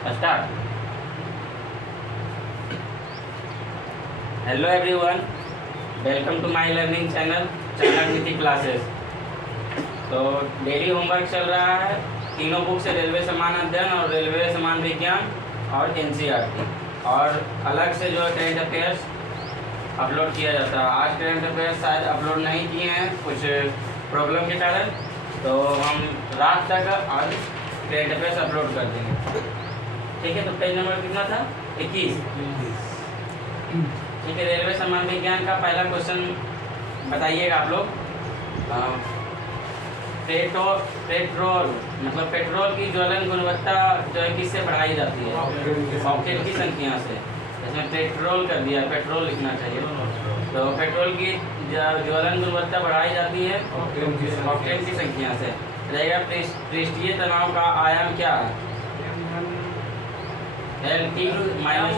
Start. Hello everyone, welcome to my learning channel Chanakya classes. तो daily homework चल रहा है, तीनों बुक से रेलवे समान अध्ययन और रेलवे समान विज्ञान और एनसीईआरटी, और अलग से जो करेंट अफेयर्स अपलोड किया जाता है। आज करेंट अफेयर्स शायद अपलोड नहीं किए हैं कुछ प्रॉब्लम के कारण, तो हम रात तक आज करेंट अफेयर्स अपलोड कर देंगे। ठीक है, तो पेज नंबर कितना था? 21। ठीक है, रेलवे समान विज्ञान का पहला क्वेश्चन बताइएगा आप लोग। पेट्रोल मतलब पेट्रोल की ज्वलन गुणवत्ता जो है किससे बढ़ाई जाती है? ऑक्टेन की संख्या से। इसमें पेट्रोल कर दिया, पेट्रोल लिखना चाहिए। तो पेट्रोल की ज्वलन गुणवत्ता बढ़ाई जाती है ऑक्टेन की संख्या से। रहेगा पृष्ठीय तनाव का आयाम क्या है? LT माइनस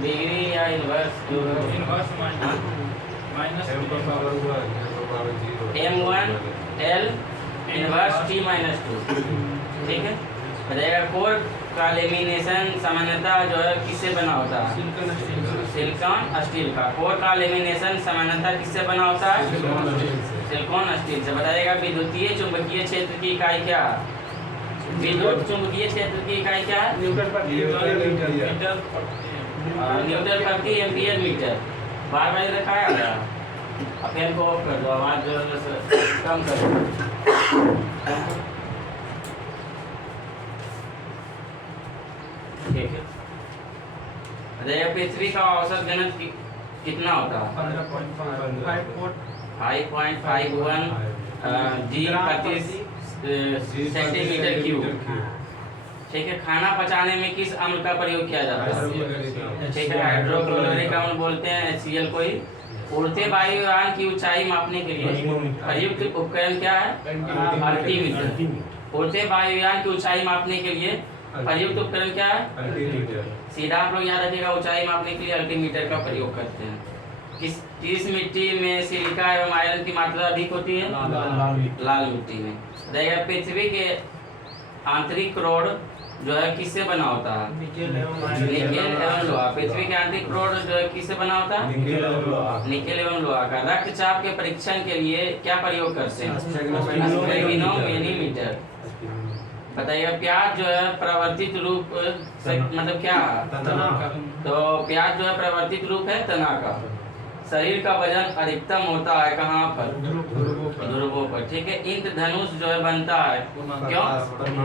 डिग्री या inverse M1 L inverse T minus 2। ठीक है, बताइएगा कोर का लेमिनेशन सामान्यतः जो है किससे बना होता है? सिलिकॉन स्टील का। कोर का लेमिनेशन सामान्यतः किससे बना होता है? सिलिकॉन स्टील से। बताइएगा विद्युतीय चुंबकीय क्षेत्र की इकाई क्या है? विद्युत चुंबकीय क्षेत्र की इकाई क्या है? न्यूटन प्रति एम्पियर मीटर। बार बार दिखाया गया। अब फैन को ऑफ कर दो, आवाज जो कम कर दो। ठीक है, बताइए पृथ्वी का औसत घनत्व कितना होता है? 5.51 जी प्रति सेंटीमीटर क्यूब। ठीक है, खाना पचाने में किस अम्ल का प्रयोग किया जाता है? ठीक है, हाइड्रोक्लोरिक अम्ल बोलते हैं, HCl को ही। उड़ते वायुयान की ऊंचाई मापने के लिए प्रयुक्त उपकरण क्या है? अल्टीमीटर। उड़ते वायुयान की ऊंचाई मापने के लिए प्रयुक्त उपकरण क्या है? सीधा आप लोग याद रखिएगा, ऊंचाई मापने के लिए अल्टीमीटर का प्रयोग करते हैं। किस मिट्टी में सिलिका एवं आयरन की मात्रा अधिक होती है? लाल मिट्टी में। देखिए पृथ्वी के आंतरिक रोड जो है किससे बना होता है? निकेल एवं लोहा। पृथ्वी के आंतरिक रोड जो है किससे बना होता है? निकेल एवं लोहा का। रक्तचाप के परीक्षण के लिए क्या प्रयोग करते हैं? स्पेग्नोमीटर। बताइए प्याज जो है प्रवर्तित रूप से मतलब क्या है? तो प्याज जो है प्रवर्तित रूप है तना का। शरीर का वजन अधिकतम होता है कहाँ पर? ध्रुवों पर। ठीक है, इंद्रधनुष जो है बनता है क्यों?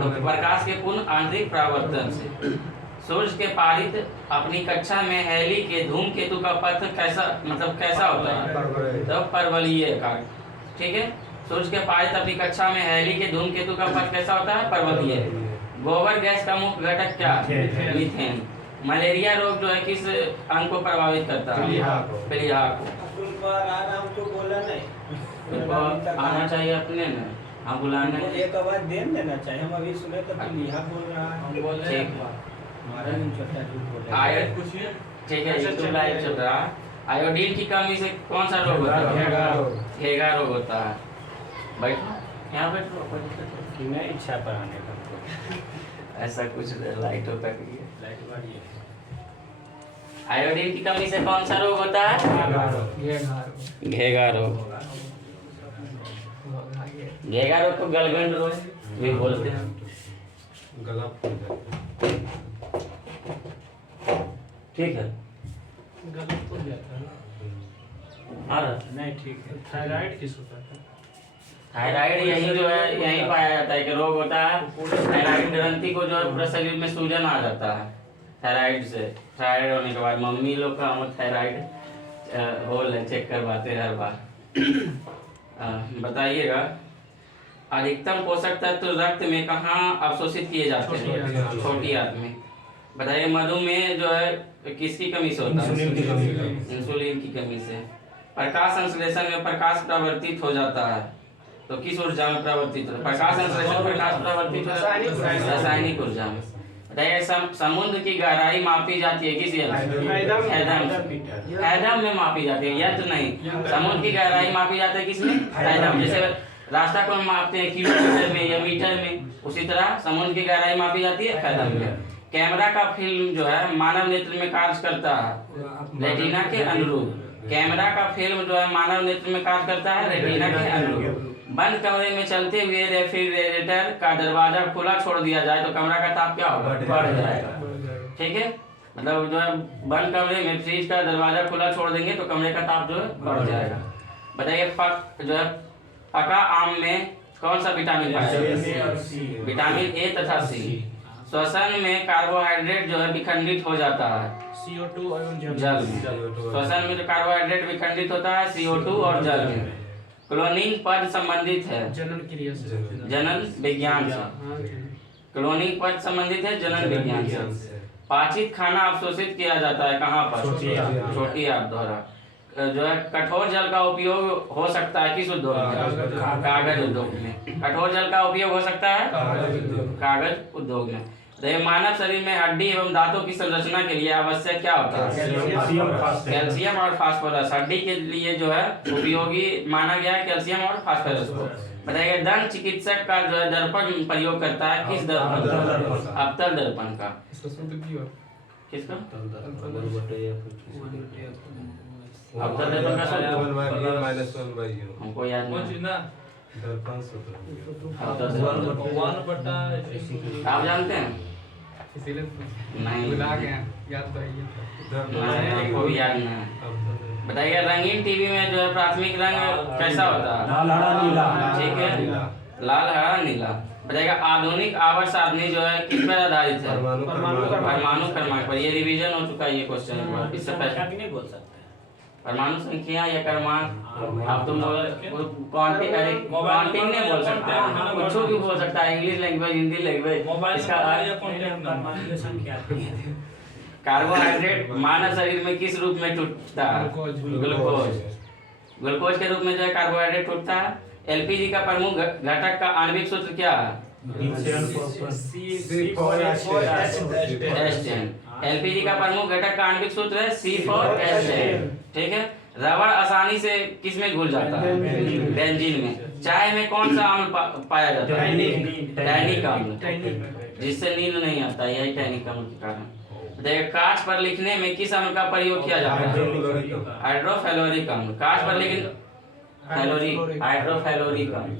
तो प्रकाश के पूर्ण आंतरिक परावर्तन से। सूर्य के पारित अपनी कक्षा में हैली के धूमकेतु का पथ कैसा होता है? तो परवलयीय का। ठीक है, सूर्य के पारित अपनी कक्षा में हैली के धूमकेतु का पथ कैसा होता है? परवलयीय। गोबर गैस का मुख्य घटक क्या? मीथेन। मलेरिया रोग जो है किस अंग को प्रभावित करता है? प्लीहा को। आना चाहिए अपने न, हम बुलाने एक आवाज दे देना चाहिए। हम अभी सुने तो प्लीहा बोल रहा है, हम बोल रहे हैं हमारा नहीं छोटा झूठ बोल रहा है। ठीक है, यूट्यूब लाइव चल रहा है। आयोडीन की कमी से कौन सा रोग होता है? घेगा रोग होता है। बैठो यहाँ बैठो, नहीं इच्छा पढ़ाने का ऐसा कुछ लाइट होता है। लाइट वाली है। आयोडीन की कमी से कौन सा रोग होता है? घेगा रोग। घेगा रोग को गलगंड रोग भी बोलते हैं। गला फूल जाता है। ठीक है, गला फूल जाता है। हाँ नहीं ठीक है। थायराइड किस होता है? थायराइड यही जो है यही पाया जाता है कि रोग होता है। थायराइड ग्रंथि को जो है पूरा शरीर में सूजन आ जाता है थायराइड से। थायराइड होने के बाद मम्मी लोग का हम थायराइड होल चेक करवाते हैं हर बार। बताइएगा अधिकतम पोषक तत्व रक्त में कहाँ अवशोषित किए जाते हैं? छोटी आंत में। बताइए मधुमेह जो है किसकी कमी से होता है? इंसुलिन की कमी से। प्रकाश संश्लेषण में प्रकाश प्रवर्तित हो जाता है तो किस ऊर्जा में प्रवर्तित हो? प्रकाश संश्लेषण प्रकाश प्रवर्तित रासायनिक ऊर्जा में। समुद्र की गहराई मापी जाती है किस एडम में मापी जाती है, यंत्र नहीं। समुद्र की गहराई मापी जाती है किसमें? एडम। जैसे रास्ता को हम मापते हैं किलोमीटर में या मीटर में, उसी तरह समुद्र की गहराई मापी जाती है कदम में। कैमरा का फिल्म जो है मानव नेत्र में कार्य करता है रेटिना के अनुरूप। कैमरा का फिल्म जो है मानव नेत्र में कार्य करता है रेटिना के अनुरूप। बंद कमरे में चलते हुए रेफ्रिजरेटर का दरवाजा खुला छोड़ दिया जाए तो कमरा का ताप क्या होगा? बढ़ जाएगा। ठीक है, मतलब जो है बंद कमरे में फ्रिज का दरवाजा खुला छोड़ देंगे तो कमरे का ताप जो है बढ़ जाएगा। बताइए जो है पका आम में कौन सा विटामिन पाया जाता है? विटामिन ए तथा सी। श्वसन में कार्बोहाइड्रेट जो है विखंडित हो जाता है CO2 और जल में। श्वसन में जो कार्बोहाइड्रेट विखंडित होता है CO2 और जल में। क्लोनिंग पद संबंधित है जनन क्रिया से, जनन विज्ञान से। क्लोनिंग पद संबंधित है जनन विज्ञान से। पाचित खाना अवशोषित किया जाता है कहाँ पर? छोटी आंत द्वारा। जो है कठोर जल का उपयोग हो सकता है किस उद्योग में? कागज उद्योग में। कठोर जल का उपयोग हो सकता है कागज उद्योग में। तो ये मानव शरीर में हड्डी एवं दांतों की संरचना के लिए आवश्यक क्या होता है? कैल्शियम और फास्फोरस। हड्डी के लिए जो है उपयोगी माना गया है कैल्शियम और फास्फोरस को। बताइए दंत चिकित्सक का जो है दर्पण प्रयोग करता है किस दर्पण का? अवतल दर्पण का। किसका? अवतल दर्पण का सूत्र हमको याद नहीं। आप जानते हैं? नहीं, हमको भी याद नहीं है। बताइए रंगीन टीवी में जो है प्राथमिक रंग कैसा होता है? लाल हरा नीला। ठीक है, लाल हरा नीला। बताइएगा आधुनिक आवर्त सारणी जो है किस पर आधारित है? परमाणु क्रमांक पर। ये रिवीजन हो चुका है ये क्वेश्चन। इससे पहले नहीं बोल सकते परमाणु संख्या या क्रमांक आप तुम क्वांटिंग नहीं बोल सकते, कुछ भी बोल सकता है, इंग्लिश लैंग्वेज, हिंदी लैंग्वेज। इसका कार्बोहाइड्रेट मानव शरीर में किस रूप में टूटता है? ग्लूकोज। ग्लूकोज के रूप में जो है कार्बोहाइड्रेट टूटता है। एलपीजी का प्रमुख घटक का आणविक सूत्र क्या है? एलपीजी का प्रमुख घटक का आणविक सूत्र है C4H10। ठीक है, रबड़ आसानी से किस में घुल जाता है? बेंजीन में। चाय में कौन सा अम्ल पाया जाता है? टैनिक अम्ल, जिससे नींद नहीं आता, यही टैनिक अम्ल के कारण। देखिए कांच पर लिखने में किस अम्ल का प्रयोग किया जाता है? हाइड्रोफ्लोरिक अम्ल। कांच पर हाइड्रोफ्लोरिक अम्ल।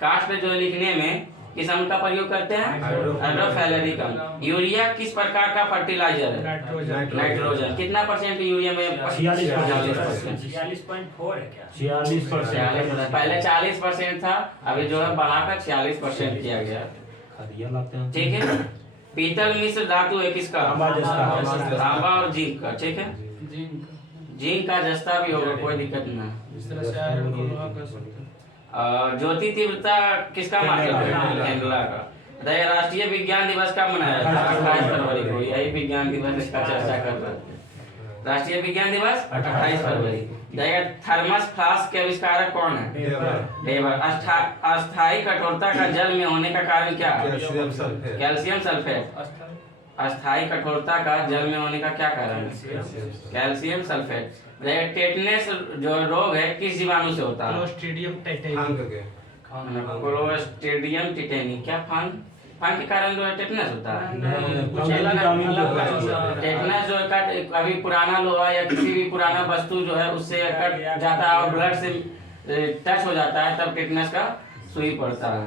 कांच पे जो लिखने में किस अम्ल का प्रयोग करते हैं? हाइड्रोफ्लोरिक अम्ल। यूरिया किस प्रकार का फर्टिलाइजर है? नाइट्रोजन। कितना परसेंट यूरिया में? 46.4 है क्या? 46%। पहले 40% था, अभी जो है बढ़ाकर 46% किया गया। ठीक है, पीतल मिश्र धातु है किसका? तांबा और जिंक का। ठीक है, जिंक का जस्ता भी होगा, कोई दिक्कत नहीं। ज्योति तीव्रता किसका मात्रक है? कैंडला का। राष्ट्रीय विज्ञान दिवस कब मनाया जाता है? 28 फरवरी को। यही विज्ञान दिवस इसका चर्चा कर रहे हैं। राष्ट्रीय विज्ञान दिवस 28 फरवरी। थर्मस फ्लास्क के आविष्कारक कौन है? वेबर। अस्थायी कठोरता का जल में होने का कारण क्या है? Calcium sulphate. अस्थायी कठोरता का जल में होने का क्या कारण है? Calcium sulphate. टेटनस जो रोग है किस जीवाणु से होता है? Clostridium tetani. क्या फंग के कारण जो है टेटनस होता है? टेटनस जो कट अभी पुराना लोहा या किसी भी पुराना वस्तु जो है उससे कट जाता है और ब्लड से टच हो जाता है, तब टेटनस का सुई पड़ता है।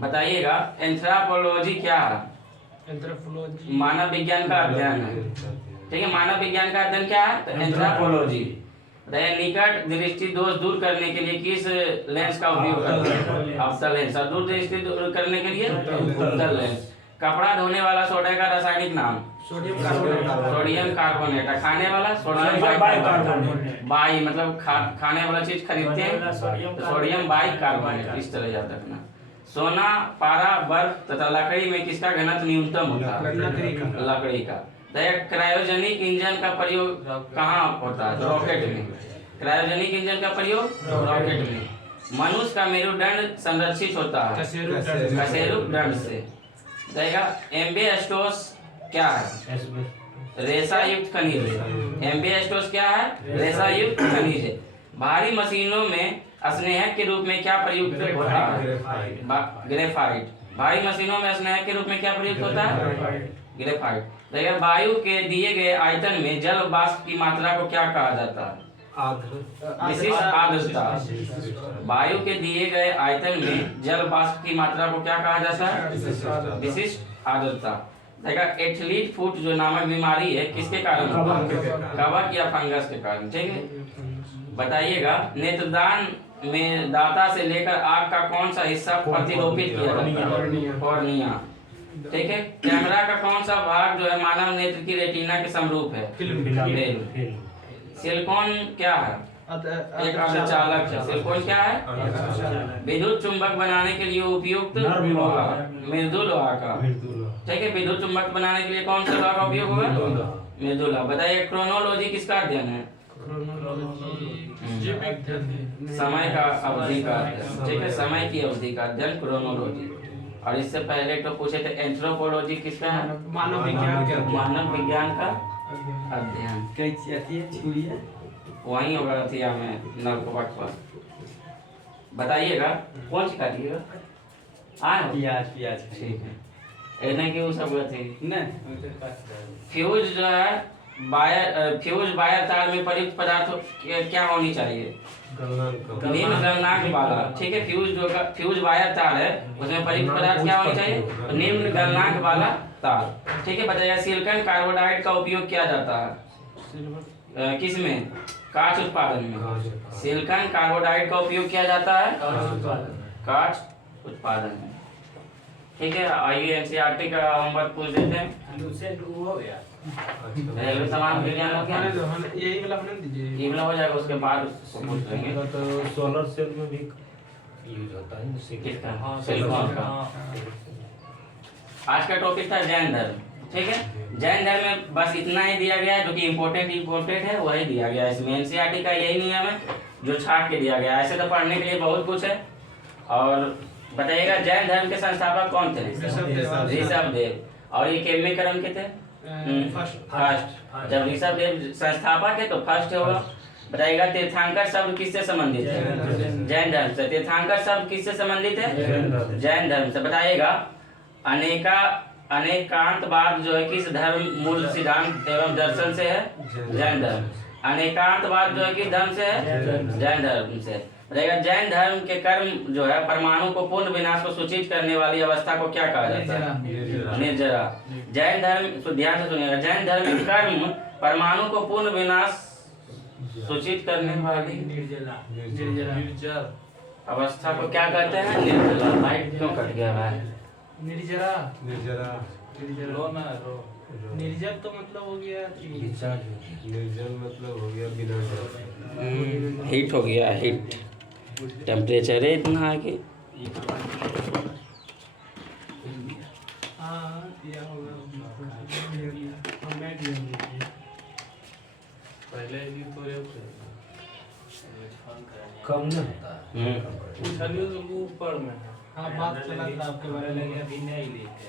बताइएगा एंथ्रोपोलॉजी क्या है? मानव विज्ञान का अध्ययन है। ठीक है, मानव विज्ञान का अध्ययन क्या है? तो एंथ्रोपोलॉजी। निकट दृष्टि दोष दूर करने के लिए किस लेंस का उपयोग करते हैं? अवतल लेंस। और दूर दृष्टि दूर करने के लिए उत्तल लेंस। कपड़ा धोने वाला सोडा का रासायनिक नाम? Sodium carbonate. खाने वाला? Sodium bicarbonate. बाई मतलब खाने वाला चीज खरीदते हैं तो सोडियम बाइकार्बोनेट। इस तरह याद रखना। सोना, पारा, बर्फ तथा लकड़ी में किसका घनत्व न्यूनतम होता है? लकड़ी का। क्रायोजेनिक इंजन का प्रयोग कहाँ होता है? रॉकेट में। क्रायोजेनिक इंजन का प्रयोग रॉकेट में। मनुष्य का मेरुदंड संरक्षित होता है कशेरुक से। एम्बिएस्टोस क्या है? रेशा युक्त खनिज है। एम्बिएस्टोस क्या है? रेशा युक्त खनिज है। भारी मशीनों में स्नेहक के रूप में क्या प्रयुक्त होता है? ग्रेफाइट। भारी मशीनों में स्नेहक के रूप में क्या प्रयुक्त होता है? ग्रेफाइट। देखिए वायु के दिए गए आयतन में जल वाष्प की मात्रा को क्या कहा जाता है? विशिष्ट आर्द्रता। वायु के दिए गए आयतन में जल वाष्प की मात्रा को क्या कहा जाता है? विशिष्ट आर्द्रता। देखा एथलीट फुट जो नामक बीमारी है किसके कारण होता है? कवक या फंगस के कारण। ठीक है, बताइएगा नेत्रदान में दाता से लेकर आँख का कौन सा हिस्सा प्रतिरोपित किया जाता है? कॉर्निया। ठीक है, कैमरा का कौन सा भाग जो है मानव नेत्र की रेटिना के समरूप है? फिल्म। सिलिकॉन क्या है? एक अर्धचालक है। सिलिकॉन क्या है? विद्युत चुंबक बनाने के लिए उपयुक्त लोहा, मृदु लोहा का। ठीक है, विद्युत चुंबक बनाने के लिए कौन सा लोहा का उपयोग होगा? मृदु लोहा। बताइए क्रोनोलॉजी किसका अध्ययन है? समय का अवधि का अध्ययन। ठीक है, समय की अवधि का अध्ययन क्रोनोलॉजी। और इससे पहले तो पूछे थे एंथ्रोपोलॉजी किसका है? मानव विज्ञान का अध्ययन। वहीं होगा थिया में नलकूप पर। बताइएगा कौन सी काटिएगा? प्याज। ठीक है, नहीं कि वो सब थी नहीं। फ्यूज जो है फ्यूज वायर तार में प्रयुक्त पदार्थ क्या होनी चाहिए? निम्न गलनांक वाला। ठीक है, फ्यूज वायर तार है उसमें प्रयुक्त पदार्थ क्या होनी चाहिए? निम्न गलनांक वाला तार। ठीक है, बताइए सिलिकॉन कार्बाइड का उपयोग किया जाता है किसमें? कांच उत्पादन में। सिलिकॉन कार्बाइड का उपयोग किया जाता है कांच उत्पादन में। ठीक है, आइए एनसीईआरटी का होमवर्क पूछ देते हैं। समान विज्ञान हो गया, यही वाला हमने दीजिए, ये वाला हो जाएगा, उसके बाद उसको पूछ लेंगे। तो सोलर सेल में भी यूज होता है किसका? सिलिकॉन का। आज का टॉपिक था जैन धर्म। ठीक है, जैन धर्म में बस इतना ही दिया गया है जो कि इम्पोर्टेंट है, वही दिया गया है इसमें। एनसीईआरटी का यही नियम है जो छाट के दिया गया है। ऐसे तो पढ़ने के लिए बहुत कुछ है। और बताइएगा जैन धर्म के संस्थापक कौन थे? ऋषभदेव। और ये केवल क्रम के थे फर्स्ट। जब ऋषभदेव संस्थापक है तो फर्स्ट होगा। बताइएगा तीर्थंकर शब्द किससे संबंधित है? जैन धर्म से। तीर्थंकर शब्द किससे संबंधित है? जैन धर्म से। बताइएगा अनेकांतवाद जो है किस धर्म मूल सिद्धांत एवं दर्शन से है? जैन धर्म। अनेकांतवाद जो है किस धर्म से है? जैन धर्म से। बताइएगा जैन धर्म के कर्म जो है परमाणु को पूर्ण विनाश को सूचित करने वाली अवस्था को क्या कहा जाता है? निर्जरा। जैन धर्म, तो ध्यान से सुनिएगा, जैन धर्म के कर्म परमाणु को पूर्ण विनाश सूचित करने वाली निर्जरा अवस्था को क्या कहते हैं? निर्जरा। लाइट क्यों कट गया है? निर्जरा निर्जल तो मतलब हो गया निर्जल मतलब हो गया बिना हीट हो गया, हीट टेम्परेचर है इतना है कि पहले भी तो कम न होता है ऊपर में। हाँ, बात चला था आपके बारे में, अभी नहीं लेते।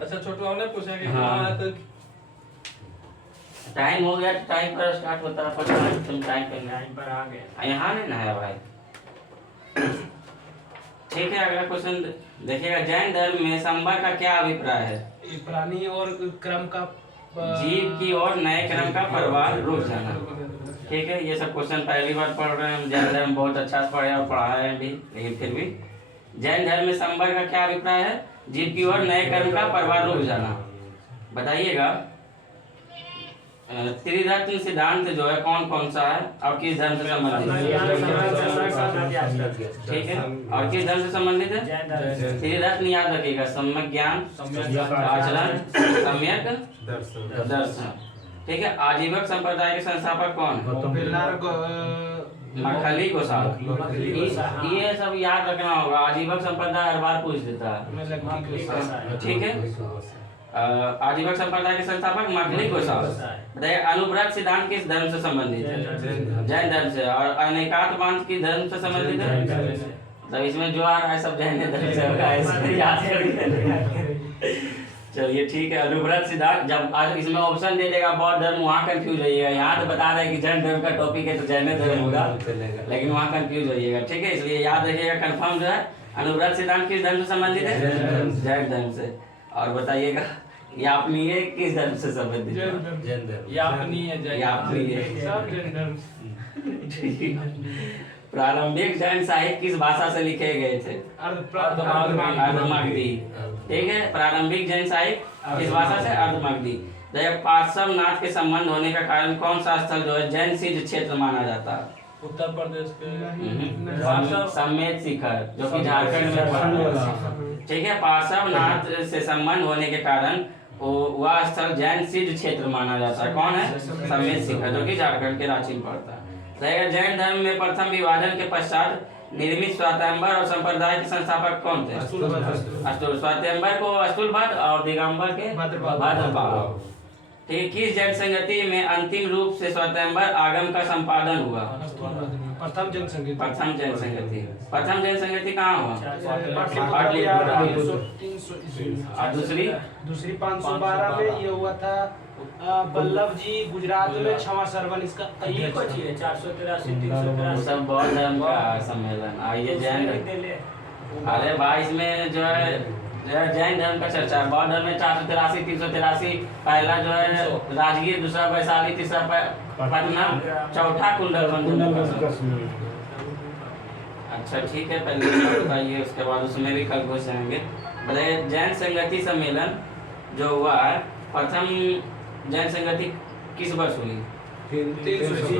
अच्छा छोटू हमने पूछा कि हाँ। तो टाइम हो गया, टाइम पर स्टार्ट होता है, पर तुम टाइम पर आ गए। यहाँ नहीं ना है भाई। ठीक है, अगला क्वेश्चन देखिएगा। जैन धर्म में संवर का क्या अभिप्राय है? प्राणी और क्रम का जीव की और नए क्रम का प्रवाह रुक जाना। ठीक है, ये सब क्वेश्चन पहली बार पढ़ रहे हैं। जैन धर्म बहुत अच्छा से पढ़े और पढ़ाया है भी, लेकिन फिर भी जैन धर्म में संवर का क्या अभिप्राय है? जीव की ओर नए कर्म का प्रवाह रुक जाना। बताइएगा त्रिरत्न सिद्धांत जो है कौन कौन सा है और किस धर्म से संबंधित है? ठीक है, और किस धर्म से संबंधित है? त्रिरत्न याद रखिएगा, सम्यक ज्ञान, आचरण, सम्यक दर्शन। ठीक है, आजीवक संप्रदाय के संस्थापक कौन है? मखली गोसाल। ये सब याद रखना होगा, आजीवक संप्रदाय हर बार पूछ देता है। ठीक है, आजीवक संप्रदाय के संस्थापक मखली गोसाल। बताइए अनुव्रत सिद्धांत किस धर्म से संबंधित है? जैन धर्म से। और अनेकात्मवाद किस धर्म से संबंधित है? तो इसमें जो आ रहा है सब जैन धर्म से होगा, इसमें याद करिए। चलिए ठीक है। अनुव्रत सिद्धांत जब आज इसमें ऑप्शन दे देगा बौद्ध धर्म, वहाँ कंफ्यूज होइएगा। यहाँ तो बता रहे हैं कि जैन धर्म का टॉपिक है तो जैन धर्म होगा, लेकिन वहाँ कंफ्यूज होइएगा। ठीक है, इसलिए याद रखिएगा कंफर्म जो है अनुव्रत सिद्धांत किस धर्म से संबंधित है? जैन धर्म से। और बताइएगा यापनीय किस धर्म से संबंधित है? जैन धर्म। यापनीय। सब जैन धर्म। प्रारंभिक जैन साहित्य किस भाषा से लिखे गए थे? अर्धमागधी। ठीक है, प्रारंभिक जैन साहित्य किस भाषा से? अर्धमागधी। पार्श्वनाथ के संबंध होने का कारण कौन सा स्थल जो है जैन सिद्ध क्षेत्र माना जाता है? उत्तर प्रदेश के समेत शिखर जो कि झारखंड में पड़ता है। ठीक है, पार्श्वनाथ से संबंध होने के कारण वह स्थल जैन सिद्ध क्षेत्र माना जाता है। कौन है? समेत शिखर जो कि झारखंड के रांची में पड़ता है। जैन धर्म में प्रथम विभाजन के पश्चात निर्मित स्वयंवर और संप्रदाय के संस्थापक कौन थे? स्वयंवर को अस्तुलभद्र और दिगंबर के भद्रपाल। ठीक है, किस जैन संगति में अंतिम रूप से स्वयंवर आगम का संपादन हुआ? प्रथम जैन संगति। प्रथम जैन संगति। प्रथम जैन संगति कहाँ हुआ? पाटलिपुत्र। और दूसरी 512 में ये हुआ था बल्लभ जी गुजरात में क्षमा सरवन। इसका ये कुछ है 483 383 सब बौद्ध धर्म का सम्मेलन। आइए जैन। अरे भाई इसमें जो है जैन धर्म का चर्चा है। बौद्ध धर्म में 483 383 पहला जो है राजगीर, दूसरा वैशाली, तीसरा पटना, चौथा कुंडलबंध। अच्छा ठीक है, पहले बताइए, उसके बाद उसमें भी खरगोश जाएंगे। बताइए जैन संगति सम्मेलन जो हुआ है, प्रथम जैन संगति किस वर्ष हुई? 300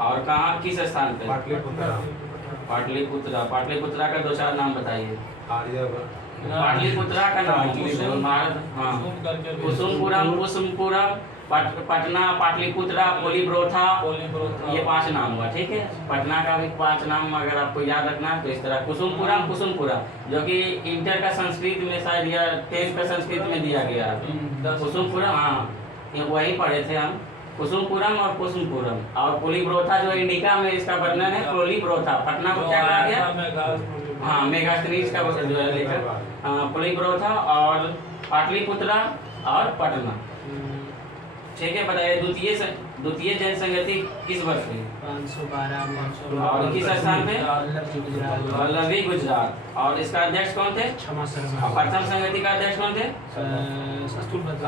और कहाँ, किस स्थान पे? पाटलिपुत्र। पाटलिपुत्रा का दो चार नाम बताइए। पाटलिपुत्रा का नाम कुसुमपुरम, पटना, पाटलिपुत्रा, पोलीब्रोथा, ये 5 नाम हुआ। ठीक है, पटना का भी 5 नाम अगर आपको याद रखना है तो इस तरह कुसुमपुरा जो कि इंटर का संस्कृत में शायद या 10th का संस्कृत में दिया गया। कुसुमपुरम, हाँ वही पढ़े थे हम, कुसुमपुरम और कुसुमपुरम। और पोलीब्रोथा जो इंडिका में इसका वर्णन है, पोलीब्रोथा। पटना को क्या कहा गया? हाँ मेगास्ट्रीज का जो है लेकर पोलीब्रोथा और पाटलिपुत्रा और पटना। ठीक है, बताइए द्वितीय जैन संगति किस वर्ष हुई? 512 और किस स्थान पे? वल्लभी गुजरात। और इसका अध्यक्ष कौन थे? क्षमा सरवन। और प्रथम संगति का अध्यक्ष कौन थे?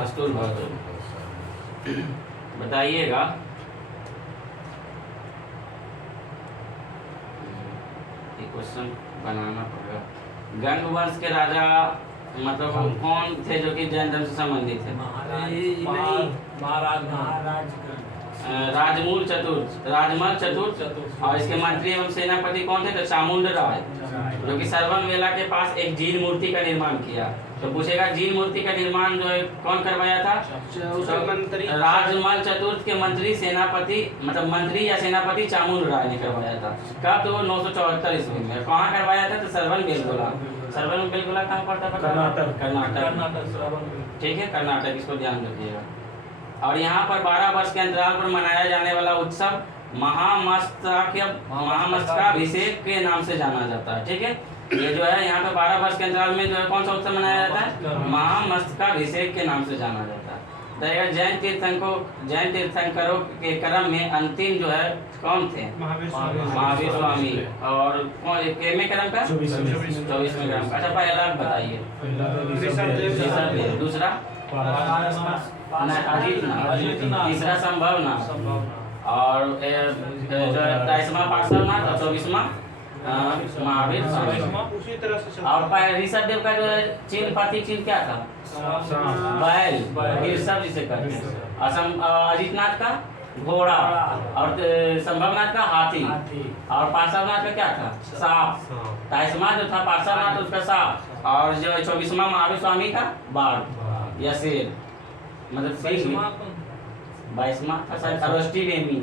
अस्तुलभद्र। बताइएगा क्वेश्चन बनाना पड़ेगा। गंग वंश के राजा मतलब कौन थे जो कि जैन धर्म से संबंधित थे? राजमल चतुर्थ। और इसके मंत्री एवं सेनापति कौन थे? तो चामुंड राय, जो कि सरवन वेला के पास एक जीन मूर्ति का निर्माण किया। तो पूछेगा जीन मूर्ति का निर्माण जो है कौन करवाया था? राजमल चतुर्थ के मंत्री सेनापति मतलब मंत्री या सेनापति चामुंड राय ने करवाया था। कब? तो 974 ईस्वी में। कहाँ करवाया था? तो सरवन बेलगोला कहाँ पड़ता है? कर्नाटक। ठीक है, कर्नाटक, इसको ध्यान रखिएगा। और यहाँ पर 12 वर्ष के अंतराल पर मनाया जाने वाला उत्सव महामस्तकाभिषेक के नाम से जाना जाता है। ठीक है, ये जो है यहाँ पे 12 वर्ष के अंतराल में जो है कौन सा उत्सव मनाया जाता है? महामस्तकाभिषेक के नाम से जाना जाता है। जैन तीर्थंकरों के क्रम में अंतिम जो है कौन थे? महावीर स्वामी। और कितने क्रम का? 24वें क्रम का। अच्छा पहला बताइए। दूसरा तीसरा संभव ना। और जो 23वां पार्श्वनाथ और 24वां महावीर स्वामी। और ऋषभ देव का जो है चिन्ह क्या था? बैल, ऋषभ जिसे कहते हैं। अजितनाथ का घोड़ा। और संभवनाथ का हाथी। और पार्श्वनाथ का क्या था? सांप। 23वां जो था पार्श्वनाथ उसका सांप। और जो 24वां महावीर स्वामी का बाघ या शेर, मतलब 22वां था शायद अरष्टी नेमी,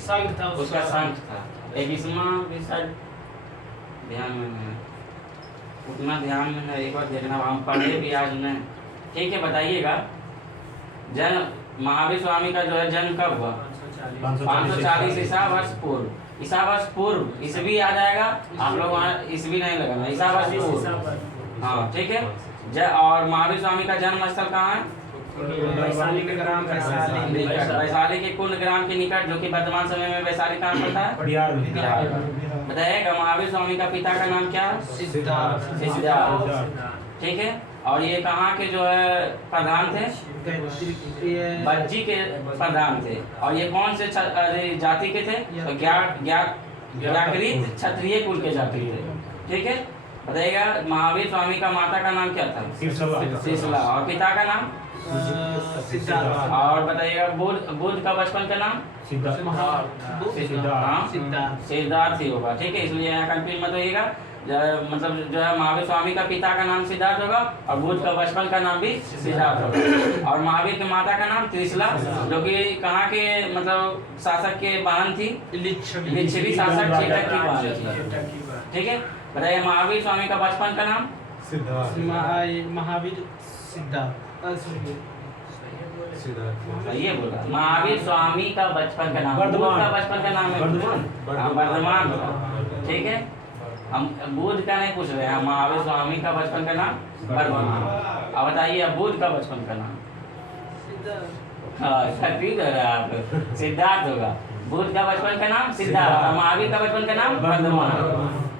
संघ था उसका शंख था। 21वां भी शायद ध्यान में है, उतना ध्यान में है, एक बार देखना, हम पढ़े भी आज नहीं। ठीक है, बताइएगा जन्म महावीर स्वामी का जो है जन्म कब हुआ? 540 ईसा वर्ष पूर्व। ईसा वर्ष पूर्व, ईसवी याद आएगा आप लोग, वहाँ ईसवी नहीं लगाना, ईसा वर्ष पूर्व। हाँ ठीक है, और महावीर स्वामी का जन्म स्थल कहाँ है? वैशाली के ग्राम वैशाली वैशाली के कुंड ग्राम के निकट, जो कि वर्तमान समय में वैशाली कहाँ पड़ता है? बिहार। बताइएगा महावीर स्वामी का पिता का नाम क्या है? सिद्धार्थ। ठीक है। और ये कहाँ के जो है प्रधान थे? बज्जी के प्रधान थे। और ये कौन से जाति के थे? तो ज्ञाकृत क्षत्रिय कुल के जाति थे। ठीक है। बताइएगा महावीर स्वामी का माता का नाम क्या था? शिशला। और पिता का नाम? सिद्धार्थ। और बताइएगा बुद्ध का बचपन का नाम? सिद्धार्थ ही होगा। ठीक है, इसलिए यहाँ कंफ्यूज मत होइएगा। मतलब जो है महावीर स्वामी का पिता का नाम सिद्धार्थ होगा और बुद्ध का बचपन का नाम भी सिद्धार्थ होगा। और महावीर की माता का नाम त्रिशला, जो कि कहाँ के मतलब शासक के बहन थी? लिच्छवी शासक चेटक की बहन थी। ठीक है। बताइए महावीर स्वामी का बचपन का नाम? महावीर सिद्धार्थ। ये बोला महावीर स्वामी का बचपन का नाम। बुद्ध का बचपन का नाम है वर्धमान। ठीक है, हम बुद्ध का नहीं पूछ रहे हैं, महावीर स्वामी का बचपन का नाम वर्धमान। अब बताइए बुद्ध का बचपन का नाम? ठीक है आप, सिद्धार्थ होगा। बुद्ध का बचपन का नाम सिद्धार्थ और महावीर का बचपन का नाम वर्धमान।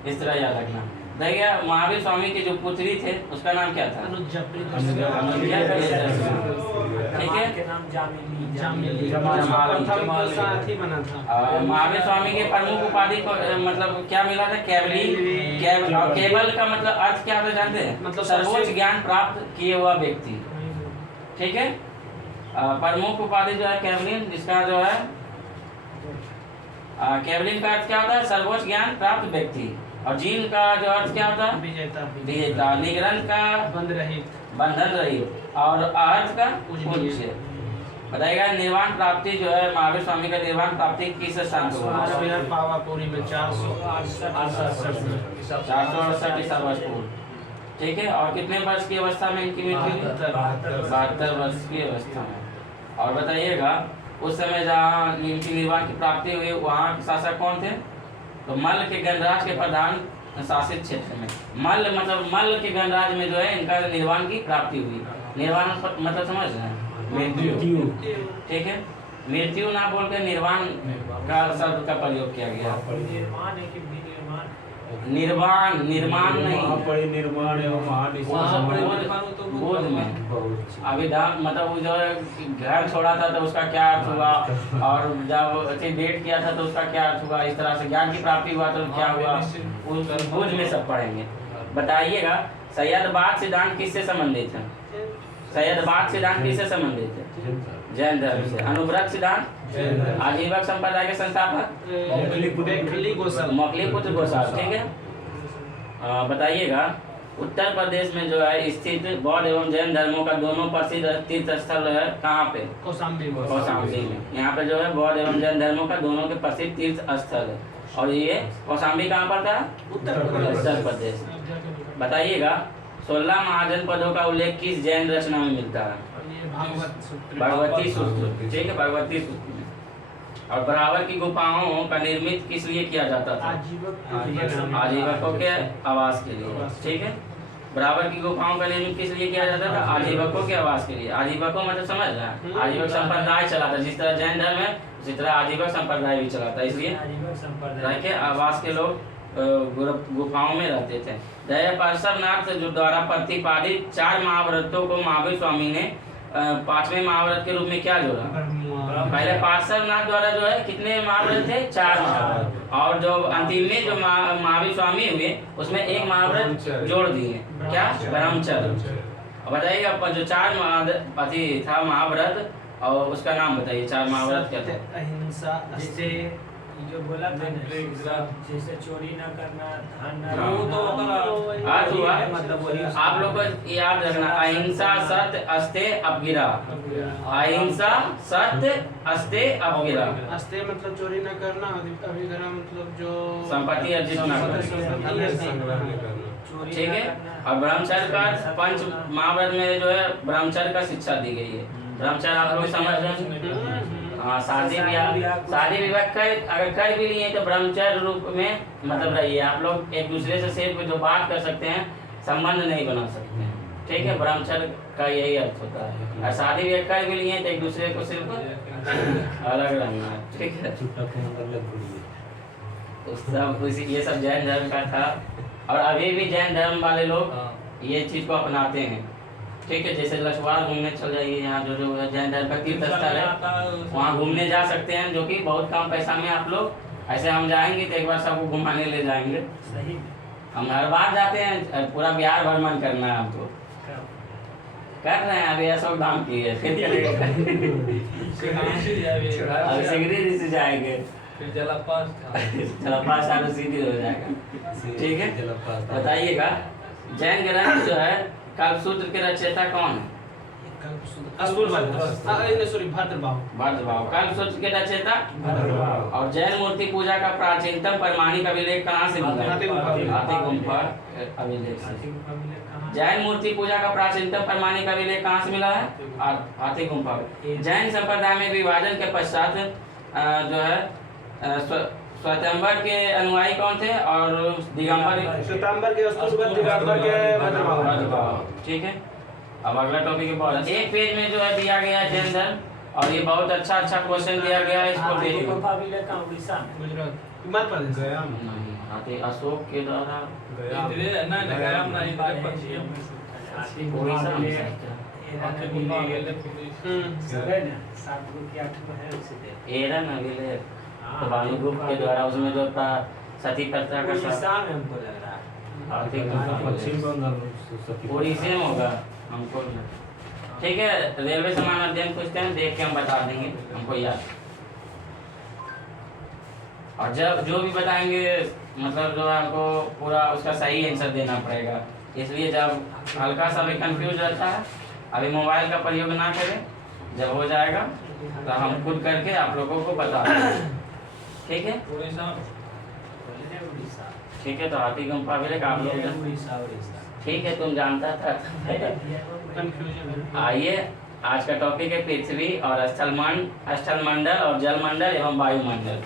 इस तरह याद रखना। देखिए महावीर स्वामी के जो पुत्री थे उसका नाम क्या था? ठीक है। महावीर स्वामी के प्रमुख उपाधि को मतलब क्या मिला था? केवल का मतलब अर्थ क्या था जानते हैं? मतलब सर्वोच्च ज्ञान प्राप्त किए हुआ व्यक्ति। ठीक है। प्रमुख उपाधि जो है केवलिन, जिसका जो है केवलिन का अर्थ क्या होता है? सर्वोच्च ज्ञान प्राप्त व्यक्ति। और जीन का जो अर्थ क्या होता है? विजेता। निग्रंथ का बंधन रहित। और अर्थ का उच्च। बताइएगा निर्वाण प्राप्ति जो है महावीर स्वामी का निर्वाण प्राप्ति किस स्थान पर हुआ? 468 ईसा वर्ष पूर्व। ठीक है। और कितने वर्ष की अवस्था में इनकी मृत्यु हुई? 72 वर्ष की अवस्था में। और बताइएगा उस समय जहाँ इनकी निर्वाण की प्राप्ति हुई वहाँ के शासक कौन थे? तो मल्ल के गणराज के प्रधान शासित क्षेत्र में। मल्ल मतलब मल्ल के गणराज में जो है इनका निर्वाण की प्राप्ति हुई। निर्वाण मतलब समझ रहे हैं? मृत्यु। ठीक है। मृत्यु ना बोल के निर्वाण का शब्द का प्रयोग किया गया। निर्वाण निर्माण नहीं, निर्माण बोध में अभी मतलब वो जो घर छोड़ा था तो उसका क्या अर्थ हुआ, और जब डेट किया था तो उसका क्या अर्थ हुआ, इस तरह से ज्ञान की प्राप्ति हुआ तो क्या हुआ, उस बोध में सब पढ़ेंगे। बताइएगा सैयदबाद सिद्धांत किससे संबंधित है? सैयदबाद सिद्धांत किससे संबंधित है? जैन धर्म से। अनुव्रत सिद्धांत आजीवक संप्रदाय के संस्थापक मौखलीपुत्र गोसाल। ठीक है। बताइएगा उत्तर प्रदेश में जो है स्थित बौद्ध एवं जैन धर्मों का दोनों प्रसिद्ध तीर्थ स्थल है कहाँ पे? कौशाम्बी में। यहाँ पे जो है बौद्ध एवं जैन धर्मों का दोनों के प्रसिद्ध तीर्थ स्थल है। और ये कौशाम्बी कहाँ पर था? उत्तर प्रदेश। बताइएगा 16 महाजनपदों का उल्लेख किस जैन रचना में मिलता है? भगवती सूत्र। ठीक है, भगवती सूत्र में। और बराबर की गुफाओं का निर्मित किस लिए किया जाता था? आजीवकों के आवास के लिए। ठीक है। बराबर की गुफाओं का निर्मित किस लिए किया जाता था? आजीवकों के आवास के लिए। आजीवकों मतलब समझ रहा है? आजीवक संप्रदाय चला था। जिस तरह जैन धर्म है उसी तरह आजीवक संप्रदाय भी चला था, इसलिए संप्रदाय के आवास के लोग गुफाओं में रहते थे। दया पार्श्वनाथ जो द्वारा प्रतिपादित 4 महाव्रतों को महावीर स्वामी ने 5वें महाव्रत के रूप में क्या जोड़ा? पहले पार्श्वनाथ द्वारा जो है कितने महाव्रत थे? 4 महाव्रत। और जो अंतिम में जो महावीर स्वामी हुए उसमें एक महाव्रत जोड़ दिए, क्या? ब्रह्मचर्य। बताइएगा जो 4 था महाव्रत और उसका नाम बताइए। 4 महाव्रत क्या थे? अहिंसा, जो बोला था जैसे चोरी न करना, धन न, वो तो आज हुआ। मतलब वही आप लोग को याद रखना, अहिंसा सत्य अस्ते अपगिरा। अहिंसा सत्य अस्ते अपगिरा। अस्ते मतलब चोरी न करना, अभिगिरा मतलब जो संपत्ति अर्जित न करना। ठीक है। और ब्रह्मचर्य का 5 महाव्रत में जो है ब्रह्मचर्य का शिक्षा दी गई है। ब्रह्मचर्य आप लोग समझ रहे हैं? हाँ, शादी विवाह अगर कर भी लिए तो ब्रह्मचर्य रूप में मतलब रहिए। आप लोग एक दूसरे से सिर्फ जो बात कर सकते हैं, संबंध नहीं बना सकते हैं। ठीक है, ब्रह्मचर्य का यही अर्थ होता है। और शादी भी कर भी लिए तो एक दूसरे को सिर्फ अलग रहना है, ठीक है। ये सब जैन धर्म का था, और अभी भी जैन धर्म वाले लोग ये चीज को अपनाते हैं, ठीक है। जैसे लछवाड़ घूमने चल जाइए, यहाँ जो जो जैन धर्म का तीर्थ स्थल है वहाँ घूमने जा सकते हैं, जो कि बहुत कम पैसा में आप लोग, ऐसे हम जाएंगे तो एक बार सबको घुमाने ले जाएंगे। सही हम हर बार जाते हैं, पूरा बिहार भ्रमण करना है हमको, कर रहे हैं अभी अशोक धाम की है, फिर करेंगे अभी सिगरी से जाएंगे, फिर जलापास चालू सीधी हो जाएगा, ठीक है। बताइएगा जैन ग्रंथ जो है कल्पसूत्र के रचयिता कौन है? भद्रभाव कल्पसूत्र के रचयिता। और जैन मूर्ति पूजा का प्राचीनतम प्रमाणिक अभिलेख कहाँ से मिला? हाथी गुम्फा अभिलेख से। जैन मूर्ति पूजा का प्राचीनतम प्रमाणिक अभिलेख कहाँ से मिला है? हाथी गुम्फा। जैन संप्रदाय में विभाजन के पश्चात जो है श्वेतांबर के अनुयायी कौन थे और दिगंबर के भद्रभाव, ठीक है। अब अगला टॉपिक है, एक पेज में जो है दिया गया है जैन धर्म, और ये बहुत अच्छा क्वेश्चन दिया गया है, इसको देखिए। हाथी अशोक के द्वारा एरन अभिलेख तो भानुगुप्त के द्वारा, उसमें जो था सती प्रथा का उड़ीसा में होगा हमको, ठीक है। रेलवे समान अध्ययन पूछते हैं, देख के हम बता देंगे, हमको याद। और जब जो भी बताएंगे मतलब जो है हमको पूरा उसका सही आंसर देना पड़ेगा, इसलिए जब हल्का सा भी कंफ्यूज रहता है अभी मोबाइल का प्रयोग ना करें, जब हो जाएगा तो हम खुद करके आप लोगों को बता देंगे, ठीक है। ठीक है, तो हाथी गुम्फा भी आप लोग, ठीक है, तुम जानता था। आइए आज का टॉपिक है पृथ्वी और स्थलमंडल और जलमंडल एवं वायुमंडल।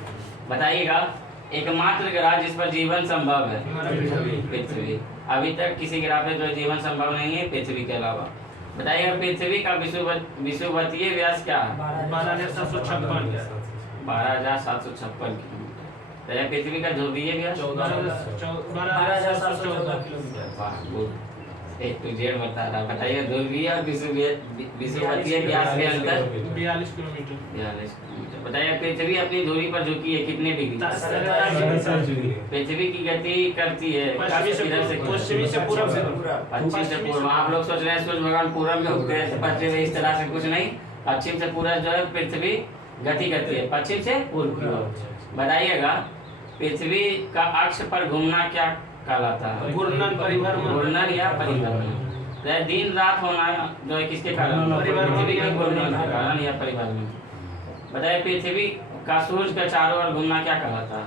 बताइएगा एकमात्र ग्रह जिस पर जीवन संभव है पृथ्वी। अभी तक किसी ग्रह पे जो जीवन संभव नहीं है पृथ्वी के अलावा। बताइएगा पृथ्वी का विषुवतीय व्यास क्या है? 12,756 किलोमीटर। पृथ्वी का ध्रुवीय व्यास 12,714 एक तो जेड बता रहा। बताइए ध्रुवीय और विषुवतीय व्यास के अंतर 42 किलोमीटर। बताइए पृथ्वी अपनी धुरी पर झुकी है कितने डिग्री? पृथ्वी की गति करती है पश्चिमी से पूर्व। पश्चिम से पूर्व। आप लोग सोच रहे हैं सूर्य भगवान पूर्व में उगते हैं, पश्चिम में इस तरह से कुछ नहीं, पश्चिम से पूर्व जो है पृथ्वी गति करती है पश्चिम से पूर्व की ओर। बताइएगा पृथ्वी का अक्ष पर घूमना क्या कहलाता है? घूर्णन या परिभ्रमण। दिन रात होना जो है किसके कारण? पृथ्वी के घूर्णन के कारण या परिभ्रमण। बताइए पृथ्वी का सूर्य के चारों ओर घूमना क्या कहलाता है?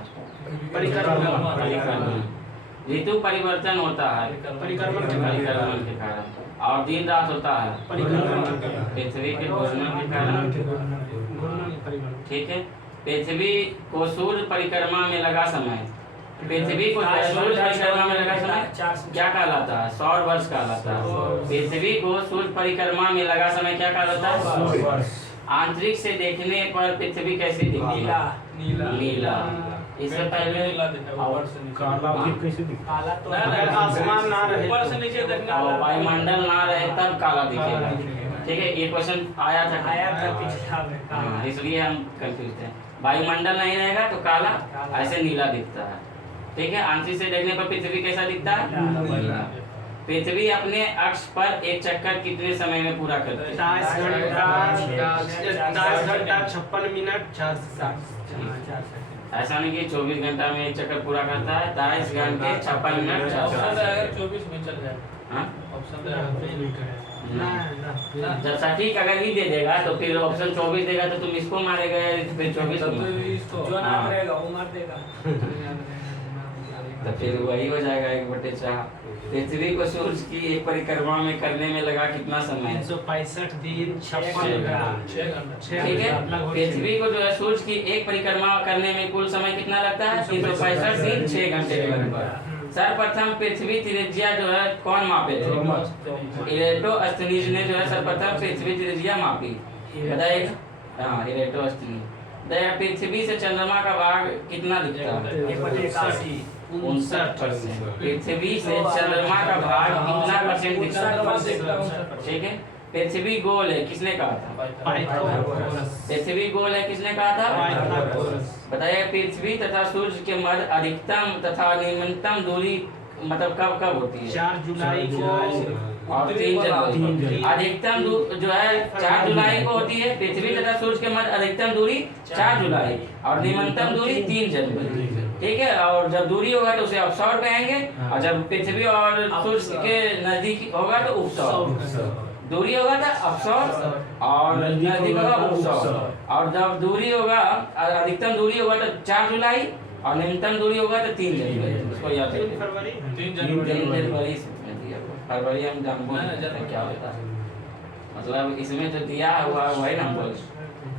परिक्रमण। ऋतु परिवर्तन होता है परिक्रमण के कारण, और दिन रात होता है पृथ्वी के घूर्णन के कारण, ठीक है। पृथ्वी को सूर्य परिक्रमा में लगा समय, पृथ्वी को सूर्य परिक्रमा में लगा समय क्या कहलाता है? 100 वर्ष कहलाता है। पृथ्वी को सूर्य परिक्रमा में लगा समय क्या कहलाता है? आंतरिक से देखने पर पृथ्वी कैसी दिखती है? नीला। इससे पहले काला कैसे दिखता? आसमान ना रहे, वायुमंडल ना रहे तब काला दिखेगा, ठीक है। ये क्वेश्चन आया था पिछला में, इसलिए हम कंफ्यूज थे। वायुमंडल नहीं रहेगा तो काला ऐसे नीला दिखता है, ठीक है। आंतरिक से देखने पर पृथ्वी कैसा दिखता है? पृथ्वी अपने अक्ष पर एक चक्कर कितने समय में पूरा करती है? 10 घंटा 56 मिनट 4 ऐसा नहीं कि 24 घंटा में एक चक्कर पूरा करता है, 22 घंटे 56 मिनट 4 जब सटीक अगर ही दे देगा तो फिर ऑप्शन 24 देगा तो तुम इसको मारेगा, फिर 24 जो नाम रहेगा वो मार देगा। तो फिर वही हो जाएगा 1/4। पृथ्वी को सूर्य की एक परिक्रमा में करने में लगा कितना समय? 365 दिन 56 ठीक है, पृथ्वी को जो है सूर्य की एक परिक्रमा करने में कुल समय कितना लगता है? 365 दिन 6 घंटे के लगभग। सर्वप्रथम पृथ्वी त्रिज्या जो है कौन मापे थे? इरेटोस्थनीज ने जो है सर्वप्रथम पृथ्वी त्रिज्या मापी, बताइए। हाँ, इरेटोस्थनीज। पृथ्वी से चंद्रमा का भाग कितना दिखता है? 59%। पृथ्वी से चंद्रमा का भाग कितना परसेंट दिखता है? ठीक है, पृथ्वी गोल है, किसने कहा था? पृथ्वी गोल है, किसने कहा था? बताइए, पृथ्वी तथा सूर्य के मध्य अधिकतम तथा न्यूनतम दूरी मतलब कब कब होती है? 4 जुलाई को और 3 जनवरी। अधिकतम जो है 4 जुलाई को होती है। पृथ्वी तथा सूर्य के मध्य अधिकतम दूरी 4 जुलाई और न्यूनतम दूरी 3 जनवरी। ठीक है, और जब दूरी होगा तो उसे अपसौर कहेंगे, और जब पृथ्वी और सूर्य के नजदीक होगा तो उपसौर। दूरी होगा तो अपसौर और नजदीक होगा उपसौर। और जब दूरी होगा, अधिकतम दूरी होगा तो 4 जुलाई और न्यूनतम दूरी होगा तो 3 जनवरी। उसको याद रखिए, 3 जनवरी। फरवरी हम जानबूझ क्या होता है, मतलब इसमें जो दिया हुआ वही ना हम बोल,